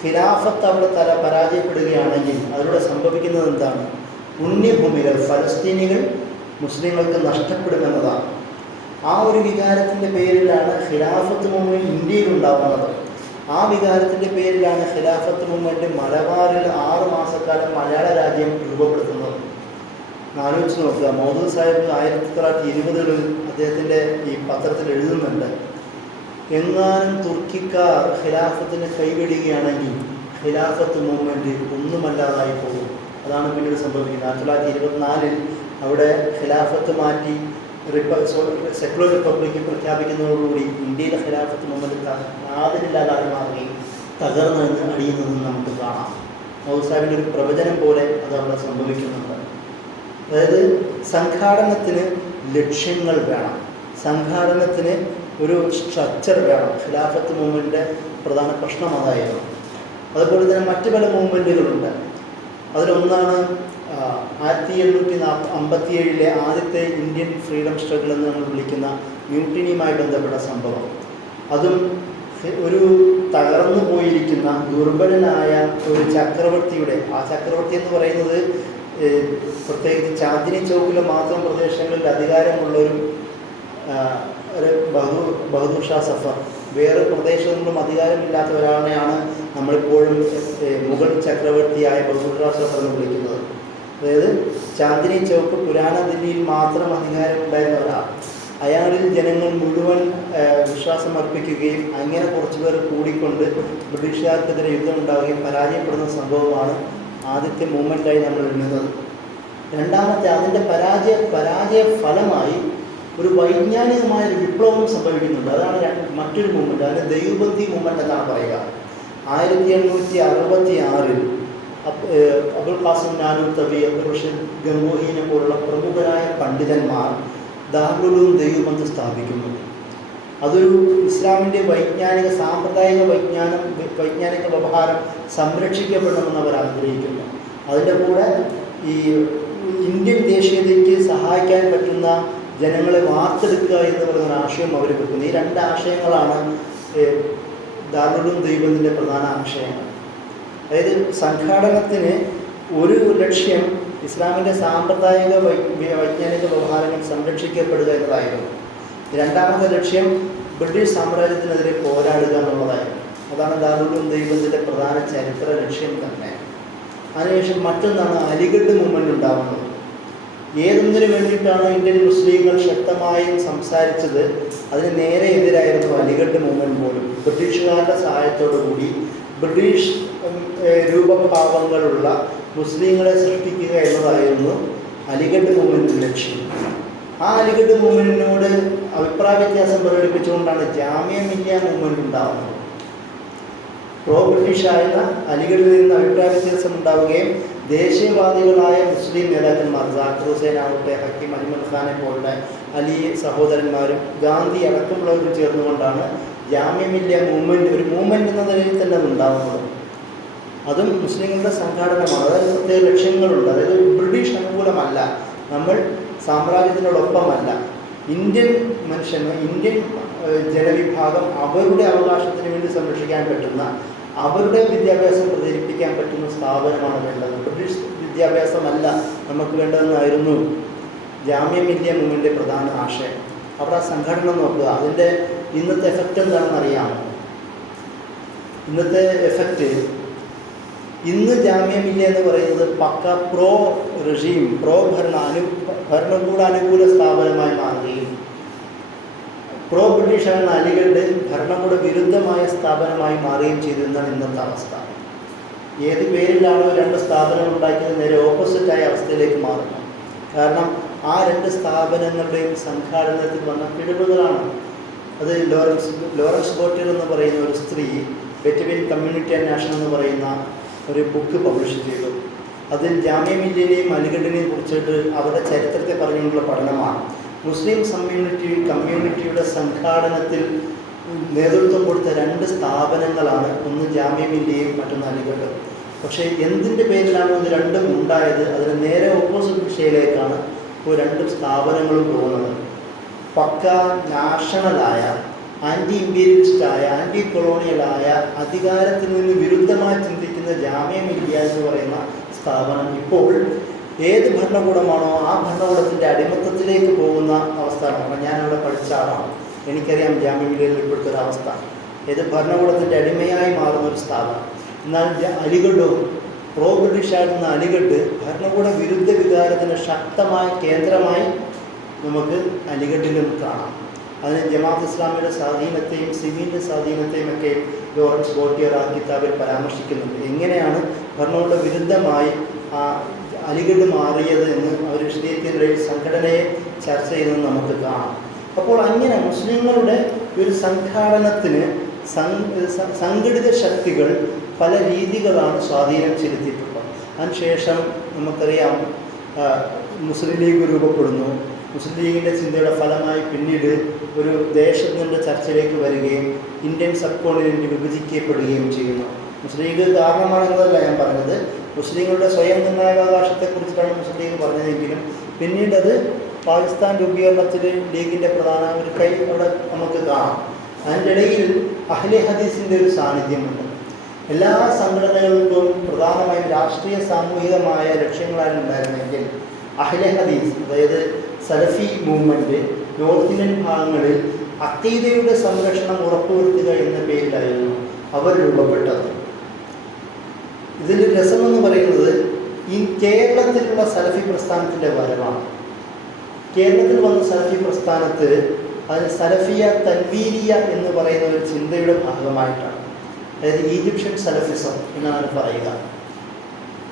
ഖിലാഫത്ത് അവിടെ പരാജയപ്പെടുകയാണെങ്കിൽ അതിലൂടെ സംഭവിക്കുന്നത് എന്താണ്? പുണ്യഭൂമികൾ ഫലസ്തീനികൾ മുസ്ലിങ്ങൾക്ക് നഷ്ടപ്പെടുമെന്നതാണ്. ആ ഒരു വികാരത്തിൻ്റെ പേരിലാണ് ഖിലാഫത്ത് മൂവ്മെൻറ്റ് ഇന്ത്യയിൽ ഉണ്ടാവുന്നത്. ആ വികാരത്തിൻ്റെ പേരിലാണ് ഖിലാഫത്ത് മൂവ്മെൻറ്റ് മലബാറിൽ 6 മാസക്കാലം മലയാള രാജ്യം രൂപപ്പെടുത്തുന്നത്. ആലോചിച്ച് നോക്കുക. മൗദൂദി സാഹിബ് 1920-കളിൽ അദ്ദേഹത്തിൻ്റെ ഈ പത്രത്തിൽ എഴുതുന്നുണ്ട്, എങ്ങാനും തുർക്കിക്കാർ ഖിലാഫത്തിന് കൈവിടുകയാണെങ്കിൽ ഖിലാഫത്ത് മൂവ്മെൻറ്റ് ഒന്നുമല്ലാതായി പോകും. അതാണ് പിന്നീട് സംഭവിക്കുന്നത്. 1924 അവിടെ ഖിലാഫത്ത് മാറ്റി സെക്കുലർ റിപ്പബ്ലിക്ക് പ്രഖ്യാപിക്കുന്നതോടുകൂടി ഇന്ത്യയിലെ ഖിലാഫത്ത് മൂവ്മെൻറ്റ് യാതൊരില്ലാതായി മാറുകയും തകർന്ന് അടിയുന്നതെന്ന് നമുക്ക് കാണാം. മൗലവി സാഹിബിൻ്റെ ഒരു പ്രവചനം പോലെ അത് അവിടെ സംഭവിക്കുന്നുണ്ട്. അതായത് സംഘാടനത്തിന് ലക്ഷ്യങ്ങൾ വേണം, സംഘാടനത്തിന് ഒരു സ്ട്രക്ചർ വേണം. ഖിലാഫത്ത് മൂവ്മെൻറ്റിൻ്റെ പ്രധാന പ്രശ്നം അതായിരുന്നു. അതുപോലെ തന്നെ മറ്റ് പല മൂവ്മെൻറ്റുകളുണ്ട്. അതിലൊന്നാണ് 1857 ആദ്യത്തെ ഇന്ത്യൻ ഫ്രീഡം സ്ട്രഗിൾ എന്ന് നമ്മൾ വിളിക്കുന്ന മ്യൂട്ടിനിയുമായി ബന്ധപ്പെട്ട സംഭവം. അതും ഒരു തകർന്നു പോയിരിക്കുന്ന ദുർബലനായ ഒരു ചക്രവർത്തിയുടെ, ആ ചക്രവർത്തി എന്ന് പറയുന്നത് പ്രത്യേകിച്ച് ചാന്ദിനി ചൗക്കിലെ മാത്രം പ്രദേശങ്ങളിൽ അധികാരമുള്ളൊരു ബഹദൂർ ഷാ സഫർ, വേറെ പ്രദേശങ്ങളിലും അധികാരമില്ലാത്ത ഒരാളെയാണ് നമ്മളിപ്പോഴും മുഗൾ ചക്രവർത്തിയായ ബഹദൂർ ഷാ സഫർ എന്ന് വിളിക്കുന്നത്. അതായത് ചാന്ദിനി ചൗക്ക് പുരാണ ദില്ലിയിൽ മാത്രം അധികാരമുണ്ടായിരുന്ന ഒരാൾ, അയാളിൽ ജനങ്ങൾ മുഴുവൻ വിശ്വാസം അർപ്പിക്കുകയും അങ്ങനെ കുറച്ച് പേർ കൂടിക്കൊണ്ട് ബ്രിട്ടീഷുകാർക്കെതിരെ യുദ്ധം ഉണ്ടാവുകയും പരാജയപ്പെടുന്ന സംഭവമാണ് ആദ്യത്തെ മൂവ്മെൻറ്റായി നമ്മൾ എണ്ണുന്നത്. രണ്ടാമത്തെ അതിൻ്റെ പരാജയ ഫലമായി ഒരു വൈജ്ഞാനികമായ ഒരു വിപ്ലവം സംഭവിക്കുന്നുണ്ട്. അതാണ് മറ്റൊരു മൂവ്മെൻറ്റ്, അതിന് ദൈവബന്ധി മൂവ്മെൻറ്റ് എന്നാണ് പറയുക. 1866 അബുൽ ഖാസിം നാനൂത്തവി, അബ്ദുൾ റഷീദ് ഗംഗോഹിനെ പോലുള്ള പ്രമുഖരായ പണ്ഡിതന്മാർ ദാറുൽ ദൈവബന്ധ് സ്ഥാപിക്കുന്നു. അതൊരു ഇസ്ലാമിൻ്റെ വൈജ്ഞാനിക സാമ്പ്രദായിക വൈജ്ഞാനിക വ്യവഹാരം സംരക്ഷിക്കപ്പെടണമെന്ന് അവർ ആഗ്രഹിക്കുന്നു. അതിൻ്റെ കൂടെ ഈ ഇന്ത്യൻ ദേശീയതയ്ക്ക് സഹായിക്കാൻ പറ്റുന്ന ജനങ്ങളെ വാർത്തെടുക്കുക എന്ന് പറയുന്ന ആശയം അവർ വെക്കുന്നു. ഈ രണ്ട് ആശയങ്ങളാണ് ദാറുൽ ദൈവബന്ധിൻ്റെ പ്രധാന ആശയങ്ങൾ. അതായത് സംഘാടനത്തിന് ഒരു ലക്ഷ്യം ഇസ്ലാമിൻ്റെ സാമ്പ്രദായിക വൈജ്ഞാനിക വ്യവഹാരങ്ങൾ സംരക്ഷിക്കപ്പെടുക എന്നതായിരുന്നു. രണ്ടാമത്തെ ലക്ഷ്യം ബ്രിട്ടീഷ് സാമ്രാജ്യത്തിനെതിരെ പോരാടുക എന്നുള്ളതായിരുന്നു. അതാണ് ദാറുൽ ദൈവബന്ധിൻ്റെ പ്രധാന ചരിത്ര ലക്ഷ്യം തന്നെ. അതിനുശേഷം മറ്റൊന്നാണ് അലിഗഡ് മൂവ്മെൻറ്റ് ഉണ്ടാകുന്നത്. ഏതൊന്നിനു വേണ്ടിയിട്ടാണ് ഇന്ത്യൻ മുസ്ലിങ്ങൾ ശക്തമായും സംസാരിച്ചത്, അതിന് നേരെ എതിരായിരുന്നു അലിഗഡ് മൂവ്മെൻറ്റ് പോലും. ബ്രിട്ടീഷുകാരുടെ സഹായത്തോടു കൂടി ബ്രിട്ടീഷ് രൂപഭാവങ്ങളുള്ള മുസ്ലിങ്ങളെ സൃഷ്ടിക്കുക എന്നതായിരുന്നു അലിഗഡ് മൂവ്മെൻറ്റിൻ്റെ ലക്ഷ്യം. ആ അലിഗഡ് മൂവ്മെൻറ്റിനോട് അഭിപ്രായ വ്യത്യാസം പ്രകടിപ്പിച്ചുകൊണ്ടാണ് ജാമിയ മില്ലിയ മൂവ്മെൻറ്റ് ഉണ്ടാകുന്നത്. പ്രോ ബ്രിട്ടീഷായിരുന്ന അലിഗഡിൽ നിന്ന് അഭിപ്രായ വ്യത്യാസം ഉണ്ടാവുകയും ദേശീയവാദികളായ മുസ്ലിം നേതാക്കന്മാർ സാക്കിർ ഹുസൈൻ ആവട്ടെ, ഹക്കീം അജ്മൽ ഖാനെ പോലുള്ള അലി സഹോദരന്മാരും ഗാന്ധി അടക്കമുള്ളവരും ചേർന്നുകൊണ്ടാണ് ജാമിയ മില്ലിയ മൂവ്മെൻറ്റ് ഒരു മൂവ്മെൻറ്റ് എന്ന നിലയിൽ തന്നെ അത് ഉണ്ടാകുന്നത്. അതും മുസ്ലിങ്ങളുടെ സംഘാടനമാണ്. അതായത് പ്രത്യേക ലക്ഷ്യങ്ങളുണ്ട്. അതായത് ബ്രിട്ടീഷ് അനുകൂലമല്ല, നമ്മൾ സാമ്രാജ്യത്തിനോടൊപ്പമല്ല, ഇന്ത്യൻ മനുഷ്യന് ഇന്ത്യൻ ജനവിഭാഗം അവരുടെ അവകാശത്തിന് വേണ്ടി സംരക്ഷിക്കാൻ പറ്റുന്ന, അവരുടെ വിദ്യാഭ്യാസം പ്രചരിപ്പിക്കാൻ പറ്റുന്ന സ്ഥാപനമാണ് വേണ്ടത്, ബ്രിട്ടീഷ് വിദ്യാഭ്യാസമല്ല നമുക്ക് വേണ്ടതെന്നായിരുന്നു ജാമിയ മില്ലിയ മൂവ്മെൻറ്റിൻ്റെ പ്രധാന ആശയം. അവിടെ ആ സംഘടന നോക്കുക, അതിൻ്റെ ഇന്നത്തെ എഫക്റ്റ് എന്താണെന്ന് അറിയാമോ? ഇന്നത്തെ എഫക്റ്റ്, ഇന്ന് ജാമിയ മില്ലിയ എന്ന് പറയുന്നത് പക്ക പ്രോ റെജീം, ഭരണകൂടാനുകൂല സ്ഥാപനമായി മാറുകയും പ്രോ ബ്രിട്ടീഷാണ് അലിഗഡ് ഭരണകൂട വിരുദ്ധമായ സ്ഥാപനമായി മാറുകയും ചെയ്തിരുന്നതാണ് ഇന്നത്തെ അവസ്ഥ. ഏത് പേരിലാണോ രണ്ട് സ്ഥാപനം ഉണ്ടാക്കിയത് നേരെ ഓപ്പോസിറ്റായ അവസ്ഥയിലേക്ക് മാറുന്നു. കാരണം ആ രണ്ട് സ്ഥാപനങ്ങളുടെയും സംഘാടനത്തിൽ വന്ന പിഴവുകളാണ്. അത് ലോറൻസ് ബോട്ടിയർ എന്ന് പറയുന്ന ഒരു സ്ത്രീ ബെറ്റ്വീൻ കമ്മ്യൂണിറ്റി ആൻഡ് നാഷൻ എന്ന് പറയുന്ന ഒരു ബുക്ക് പബ്ലിഷ് ചെയ്തു. അതിൽ ജാമിയ മില്ലിയനെയും അലിഗഡിനെയും കുറിച്ചിട്ട് അവരുടെ ചരിത്രത്തെ പറഞ്ഞുകൊണ്ടുള്ള പഠനമാണ്. മുസ്ലിം കമ്മ്യൂണിറ്റിയുടെ സംഘാടനത്തിൽ നേതൃത്വം കൊടുത്ത രണ്ട് സ്ഥാപനങ്ങളാണ്, ഒന്ന് ജാമിയ മില്ലിയയും മറ്റൊന്ന് അലിഗഡ്. പക്ഷേ എന്തിൻ്റെ പേരിലാണ് ഇത് രണ്ടും ഉണ്ടായത്? അതിന് നേരെ ഓപ്പോസിറ്റ് ദിശയിലേക്കാണ് ഇപ്പോൾ രണ്ട് സ്ഥാപനങ്ങളും പോകുന്നത്. പക്ക നാഷണലായ, ആൻറ്റി ഇമ്പീരിയലിസ്റ്റായ, ആൻറ്റി കൊളോണിയലായ, അധികാരത്തിൽ നിന്ന് വിരുദ്ധമായി ചിന്തിക്കുന്ന ജാമിയ മില്ലിയ എന്ന് പറയുന്ന സ്ഥാപനം ഇപ്പോൾ ഏത് ഭരണകൂടമാണോ ആ ഭരണകൂടത്തിൻ്റെ അടിമത്തത്തിലേക്ക് പോകുന്ന അവസ്ഥയാണ്. അപ്പം ഞാനവിടെ പഠിച്ച ആളാണ്, എനിക്കറിയാം ജാമിയ മില്ലിയയിൽ ഇപ്പോഴത്തെ ഒരു അവസ്ഥ. ഏത് ഭരണകൂടത്തിൻ്റെ അടിമയായി മാറുന്ന ഒരു സ്ഥാപനം. എന്നാൽ അലിഗഡോ, പ്രോ ബ്രിട്ടീഷായിരുന്ന അലിഗഡ് ഭരണകൂട വിരുദ്ധ വികാരത്തിന് ശക്തമായ കേന്ദ്രമായി നമുക്ക് അലിഗഡിലും കാണാം. അതിന് ജമാഅത്ത് ഇസ്ലാമിയുടെ സ്വാധീനത്തെയും സിമീൻ്റെ സ്വാധീനത്തെയും ഒക്കെ ലോറൻസ് ബോട്ടിയർ ആ കിതാബിൽ പരാമർശിക്കുന്നുണ്ട്. എങ്ങനെയാണ് ഭരണകൂട വിരുദ്ധമായി അലിഗഡ് മാറിയത് എന്ന് അവർ വിശദീകരിക്കുന്നതിൽ സംഘടനയെ ചർച്ച ചെയ്യുന്നത് നമുക്ക് കാണാം. അപ്പോൾ അങ്ങനെ മുസ്ലിങ്ങളുടെ ഒരു സംഘാടനത്തിന് സംഘടിത ശക്തികൾ പല രീതികളാണ് സ്വാധീനം ചെലുത്തിയിട്ടുള്ളത്. അതിനുശേഷം നമുക്കറിയാം മുസ്ലിം ലീഗ് രൂപപ്പെടുന്നു. മുസ്ലിം ലീഗിൻ്റെ ചിന്തയുടെ ഫലമായി പിന്നീട് ഒരു ദേശത്തിൻ്റെ ചർച്ചയിലേക്ക് വരികയും ഇന്ത്യൻ സബ് കോണ്ടിനെൻ്റ് വിഭജിക്കപ്പെടുകയും ചെയ്യുന്നു. മുസ്ലിം ലീഗ് കാരണമാണെന്നതല്ല ഞാൻ പറഞ്ഞത്, മുസ്ലിങ്ങളുടെ സ്വയം നിർണായകാവകാശത്തെക്കുറിച്ചിട്ടാണ് മുസ്ലിം ലീഗ് പറഞ്ഞതെങ്കിലും പിന്നീട് അത് പാകിസ്ഥാൻ രൂപീകരണത്തിൽ ലീഗിൻ്റെ പ്രധാന ഒരു കൈ അവിടെ നമുക്ക് കാണാം. അതിൻ്റെ ഇടയിൽ അഹ്ലെ ഹദീസിൻ്റെ ഒരു സാന്നിധ്യമുണ്ട്. എല്ലാ സംഘടനകൾക്കും പ്രധാനമായും രാഷ്ട്രീയ സാമൂഹികമായ ലക്ഷ്യങ്ങളാണ് ഉണ്ടായിരുന്നെങ്കിൽ അഹ്ലെ ഹദീസ്, അതായത് സലഫി മൂവ്മെൻറ്റ് നോർത്ത് ഇന്ത്യൻ ഭാഗങ്ങളിൽ അഖീദയുടെ സംരക്ഷണം ഉറപ്പുവരുത്തുക എന്ന പേരിലായിരുന്നു അവർ രൂപപ്പെട്ടത്. ഇതിൽ രസമെന്ന് പറയുന്നത് ഈ കേരളത്തിലുള്ള സലഫി പ്രസ്ഥാനത്തിൻ്റെ വരവാണ്. കേരളത്തിൽ വന്ന സലഫി പ്രസ്ഥാനത്ത് അതിന് സലഫിയ തൻവീരിയ എന്ന് പറയുന്ന ഒരു ചിന്തയുടെ ഭാഗമായിട്ടാണ്. അതായത് ഈജിപ്ഷ്യൻ സലഫിസം എന്നാണ് പറയുക.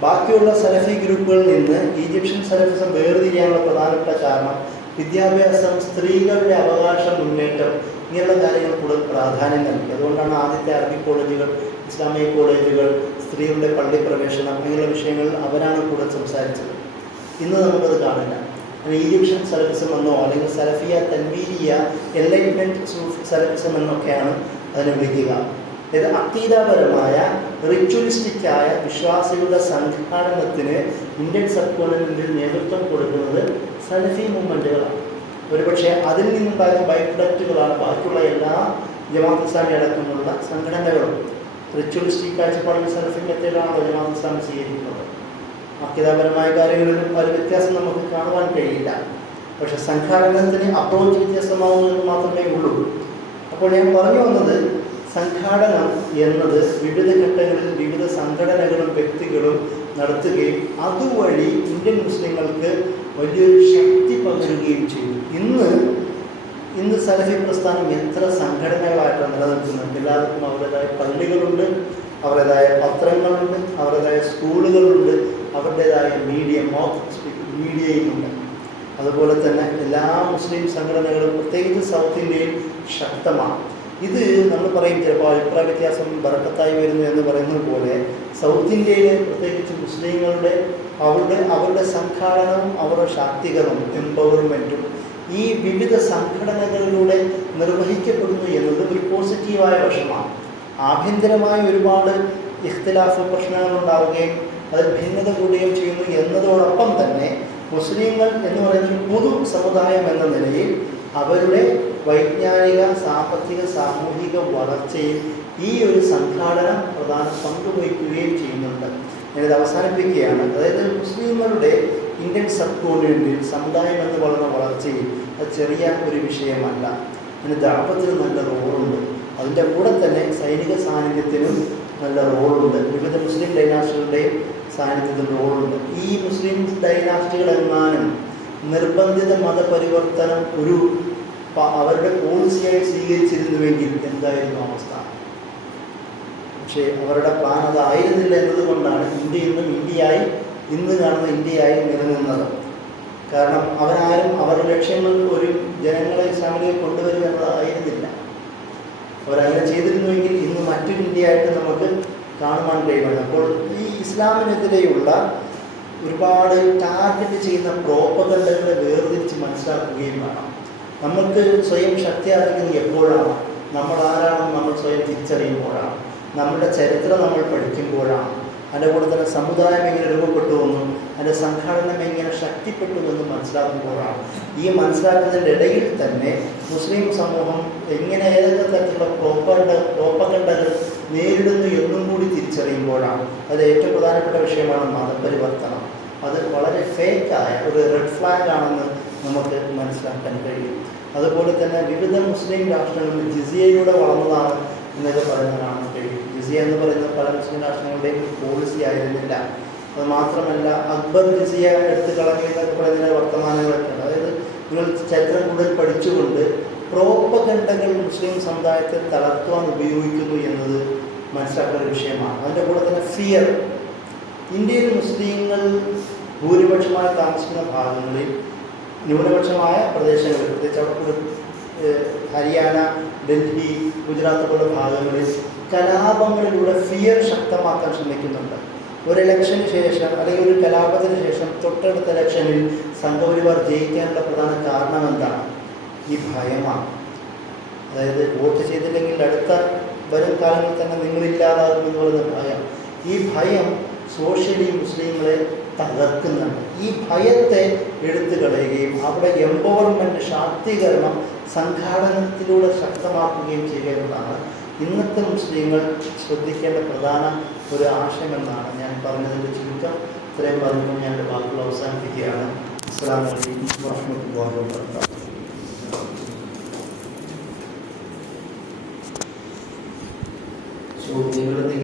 ബാക്കിയുള്ള സലഫി ഗ്രൂപ്പുകളിൽ നിന്ന് ഈജിപ്ഷ്യൻ സലഫിസം വേർതിരിയാനുള്ള പ്രധാനപ്പെട്ട കാരണം വിദ്യാഭ്യാസം, സ്ത്രീകളുടെ അവകാശ മുന്നേറ്റം, ഇങ്ങനെയുള്ള കാര്യങ്ങൾ കൂടുതൽ പ്രാധാന്യം നൽകി. അതുകൊണ്ടാണ് ആദ്യത്തെ അറബിക് കോളേജുകൾ, ഇസ്ലാമിക് കോളേജുകൾ, സ്ത്രീകളുടെ പള്ളി പ്രവേശനം, അങ്ങനെയുള്ള വിഷയങ്ങളിൽ അവരാണ് കൂടുതൽ സംസാരിച്ചത്. ഇന്ന് നമുക്കത് കാണില്ല. ഈജിപ്ഷ്യൻ സലഫിസം എന്നോ അല്ലെങ്കിൽ സലഫിയ തൻവീരിയ എൻലൈറ്റ്മെൻറ്റ് സലഫിസം എന്നൊക്കെയാണ് അതിനെ വിളിക്കുക. ഇത് അക്കീദാപരമായ റിച്വലിസ്റ്റിക്കായ വിശ്വാസികളുടെ സംഘാടനത്തിന് ഇന്ത്യൻ സബ് കോണ്ടിനെന്റിൽ നേതൃത്വം കൊടുക്കുന്നത് സലഫി മൂവ്മെൻറ്റുകളാണ്. ഒരുപക്ഷെ അതിൽ നിന്നുണ്ടായ ബൈപ്രൊഡക്റ്റുകളാണ് ബാക്കിയുള്ള എല്ലാ ജമാഅത്ത് ഇസ്ലാമി അടക്കമുള്ള സംഘടനകളും. റിച്വലിസ്റ്റിക് കാഴ്ചപ്പാടിൽ സലഫി മെത്തേഡാണല്ലോ ജമാഅത്ത് ഇസ്ലാമി സ്വീകരിക്കുന്നത്. അക്കീദാപരമായ കാര്യങ്ങളിലും ഒരു വ്യത്യാസം നമുക്ക് കാണുവാൻ കഴിയില്ല. പക്ഷെ സംഘാടനത്തിന് അപ്രോച്ച് വ്യത്യസ്തമാവുന്നത് മാത്രമേ ഉള്ളൂ. അപ്പോൾ ഞാൻ പറഞ്ഞു വന്നത്, സംഘാടനം എന്നത് വിവിധ ഘട്ടങ്ങളിൽ വിവിധ സംഘടനകളും വ്യക്തികളും നടത്തുകയും അതുവഴി ഇന്ത്യൻ മുസ്ലിങ്ങൾക്ക് വലിയൊരു ശക്തി പകരുകയും ചെയ്തു. ഇന്ന് സലഫി പ്രസ്ഥാനം എത്ര സംഘടനകളായിട്ടാണ് നിലനിൽക്കുന്നത്. എല്ലാവർക്കും അവരുടേതായ പള്ളികളുണ്ട്, അവരുടേതായ പത്രങ്ങളുണ്ട്, അവരുടേതായ സ്കൂളുകളുണ്ട്, അവരുടേതായ മീഡിയയുമുണ്ട്. അതുപോലെ തന്നെ എല്ലാ മുസ്ലിം സംഘടനകളും പ്രത്യേകിച്ച് സൗത്ത് ഇന്ത്യയിൽ ശക്തമാണ്. ഇത് നമ്മൾ പറയും ചിലപ്പോൾ അഭിപ്രായ വ്യത്യാസം ബറക്കത്തായി വരുന്നു എന്ന് പറയുന്നത് പോലെ സൗത്ത് ഇന്ത്യയിലെ പ്രത്യേകിച്ച് മുസ്ലിങ്ങളുടെ അവരുടെ സംഘാടനവും അവരുടെ ശാക്തീകരണവും എംപവർമെൻറ്റും ഈ വിവിധ സംഘടനകളിലൂടെ നിർവഹിക്കപ്പെടുന്നു എന്നത് ഒരു പോസിറ്റീവായ വശമാണ്. ആഭ്യന്തരമായ ഒരുപാട് ഇഖ്തിലാഫ് പ്രശ്നങ്ങളുണ്ടാവുകയും അതിൽ ഭിന്നത കൂടുകയും ചെയ്യുന്നു എന്നതോടൊപ്പം തന്നെ മുസ്ലിങ്ങൾ എന്ന് പറയുന്ന ഒരു പൊതു സമുദായം എന്ന നിലയിൽ അവരുടെ വൈജ്ഞാനിക, സാമ്പത്തിക, സാമൂഹിക വളർച്ചയിൽ ഈ ഒരു സംഘാടനം പ്രധാന പങ്ക് വഹിക്കുകയും ചെയ്യുന്നുണ്ട്. ഞാനിത് അവസാനിപ്പിക്കുകയാണ്. അതായത് മുസ്ലിങ്ങളുടെ ഇന്ത്യൻ സബ് കോണ്ടിനെന്റിൽ സമുദായം എന്ന് പറയുന്ന വളർച്ചയിൽ അത് ചെറിയ ഒരു വിഷയമല്ല. അതിന് ദഅവത്തിന് നല്ല റോളുണ്ട്. അതിൻ്റെ കൂടെ തന്നെ സൈനിക സാന്നിധ്യത്തിനും നല്ല റോളുണ്ട്. വിവിധ മുസ്ലിം ഡൈനാസ്റ്റികളുടെയും സാന്നിധ്യത്തിന് റോളുണ്ട്. ഈ മുസ്ലിം ഡൈനാസ്റ്റികളെങ്ങാനും നിർബന്ധിത മതപരിവർത്തനം അവരുടെ പോളിസിയായി സ്വീകരിച്ചിരുന്നുവെങ്കിൽ എന്തായിരുന്നു അവസ്ഥ? പക്ഷേ അവരുടെ പ്ലാൻ അതായിരുന്നില്ല എന്നതുകൊണ്ടാണ് ഇന്ത്യ ഇന്ന് കാണുന്ന ഇന്ത്യയായി നിലനിന്നത്. കാരണം അവരുടെ ലക്ഷ്യങ്ങൾ ഒരു ജനങ്ങളെ ഇസ്ലാമിലേക്ക് കൊണ്ടുവരിക എന്നതായിരുന്നില്ല. അവരങ്ങനെ ചെയ്തിരുന്നുവെങ്കിൽ ഇന്ന് മറ്റൊരു ഇന്ത്യയായിട്ട് നമുക്ക് കാണുവാൻ കഴിയുമായിരുന്നു. അപ്പോൾ ഈ ഇസ്ലാമിനെതിരെയുള്ള ഒരുപാട് ടാർഗറ്റ് ചെയ്യുന്ന പ്രോപ്പഗണ്ടകളെ വേർതിരിച്ച് മനസ്സിലാക്കുകയും വേണം. നമ്മൾക്ക് സ്വയം ശക്തി അറിയുന്നത് എപ്പോഴാണ്? നമ്മൾ ആരാണെന്ന് നമ്മൾ സ്വയം തിരിച്ചറിയുമ്പോഴാണ്. നമ്മുടെ ചരിത്രം നമ്മൾ പഠിക്കുമ്പോഴാണ്. അതിൻ്റെ കൂടെ തന്നെ സമുദായം എങ്ങനെ രൂപപ്പെട്ടുവെന്നും അതിൻ്റെ സംഘടന എങ്ങനെ ശക്തിപ്പെട്ടുവെന്നും മനസ്സിലാക്കുമ്പോഴാണ്. ഈ മനസ്സിലാക്കുന്നതിൻ്റെ ഇടയിൽ തന്നെ മുസ്ലിം സമൂഹം എങ്ങനെ ഏതൊക്കെ തരത്തിലുള്ള പ്രോപ്പഗണ്ടകൾ നേരിടുന്നു എന്നും കൂടി തിരിച്ചറിയുമ്പോഴാണ്. അത് ഏറ്റവും പ്രധാനപ്പെട്ട വിഷയമാണ് മതപരിവർത്തനം. അത് വളരെ ഫേക്കായ ഒരു റെഡ് ഫ്ലാഗ് ആണെന്ന് നമുക്ക് മനസ്സിലാക്കാൻ കഴിയും. അതുപോലെ തന്നെ വിവിധ മുസ്ലിം രാഷ്ട്രങ്ങളിൽ ജിസിയയിലൂടെ വളർന്നതാണ് എന്നൊക്കെ പറയുന്നത് കാണാൻ കഴിയും. ജിസിയ എന്ന് പറയുന്നത് പല മുസ്ലിം രാഷ്ട്രങ്ങളുടെയും പോളിസി ആയിരുന്നില്ല. അത് മാത്രമല്ല, അക്ബർ ജിസിയ എടുത്ത് കളഞ്ഞു എന്നൊക്കെ പറയുന്നതിൻ്റെ വർത്തമാനങ്ങളൊക്കെ ഉണ്ട്. അതായത് നിങ്ങൾ ചരിത്രം കൂടുതൽ പഠിച്ചുകൊണ്ട് പ്രോപ്പഗണ്ടകൾ മുസ്ലിം സമുദായത്തെ തളർത്തുവാൻ ഉപയോഗിക്കുന്നു എന്നത് മനസ്സിലാക്കുന്ന ഒരു വിഷയമാണ്. അതിൻ്റെ കൂടെ തന്നെ ഫിയർ. ഇന്ത്യയിൽ മുസ്ലിങ്ങൾ ഭൂരിപക്ഷമായി താമസിക്കുന്ന ഭാഗങ്ങളിൽ, ന്യൂനപക്ഷമായ പ്രദേശങ്ങളിൽ, പ്രത്യേകിച്ച് അവിടെ ഹരിയാന, ഡൽഹി, ഗുജറാത്ത് പോലുള്ള ഭാഗങ്ങളിൽ കലാപങ്ങളിലൂടെ ഫിയർ ശക്തമാക്കാൻ ശ്രമിക്കുന്നുണ്ട്. ഒരു ഇലക്ഷന് ശേഷം അല്ലെങ്കിൽ ഒരു കലാപത്തിന് ശേഷം തൊട്ടടുത്ത ഇലക്ഷനിൽ സംഘപരിവാർ ജയിക്കാനുള്ള പ്രധാന കാരണം എന്താണ്? ഈ ഭയമാണ്. അതായത് വോട്ട് ചെയ്തില്ലെങ്കിൽ അടുത്ത വരും കാലങ്ങളിൽ തന്നെ നിങ്ങളില്ലാതാകുമെന്ന് പറയുന്ന ഭയം. ഈ ഭയം സോഷ്യലി മുസ്ലിങ്ങളെ തകർക്കുന്നുണ്ട്. ഈ ഭയത്തെ എടുത്തു കളയുകയും അവിടെ എംപവർമെൻറ്റ്, ശാക്തീകരണം സംഘാടനത്തിലൂടെ ശക്തമാക്കുകയും ചെയ്യുന്നതാണ് ഇന്നത്തെ മുസ്ലിങ്ങൾ ശ്രദ്ധിക്കേണ്ട പ്രധാന ഒരു ആശയമെന്നാണ് ഞാൻ പറഞ്ഞതിൻ്റെ ചുരുക്കം. ഇത്രയും പറഞ്ഞു ഞാൻ എൻ്റെ വാക്കുകൾ അവസാനിപ്പിക്കുകയാണ്. അസ്സലാമു അലൈക്കും വറഹ്മത്തുള്ളാഹി വബറകാതുഹു. ചോദ്യങ്ങൾ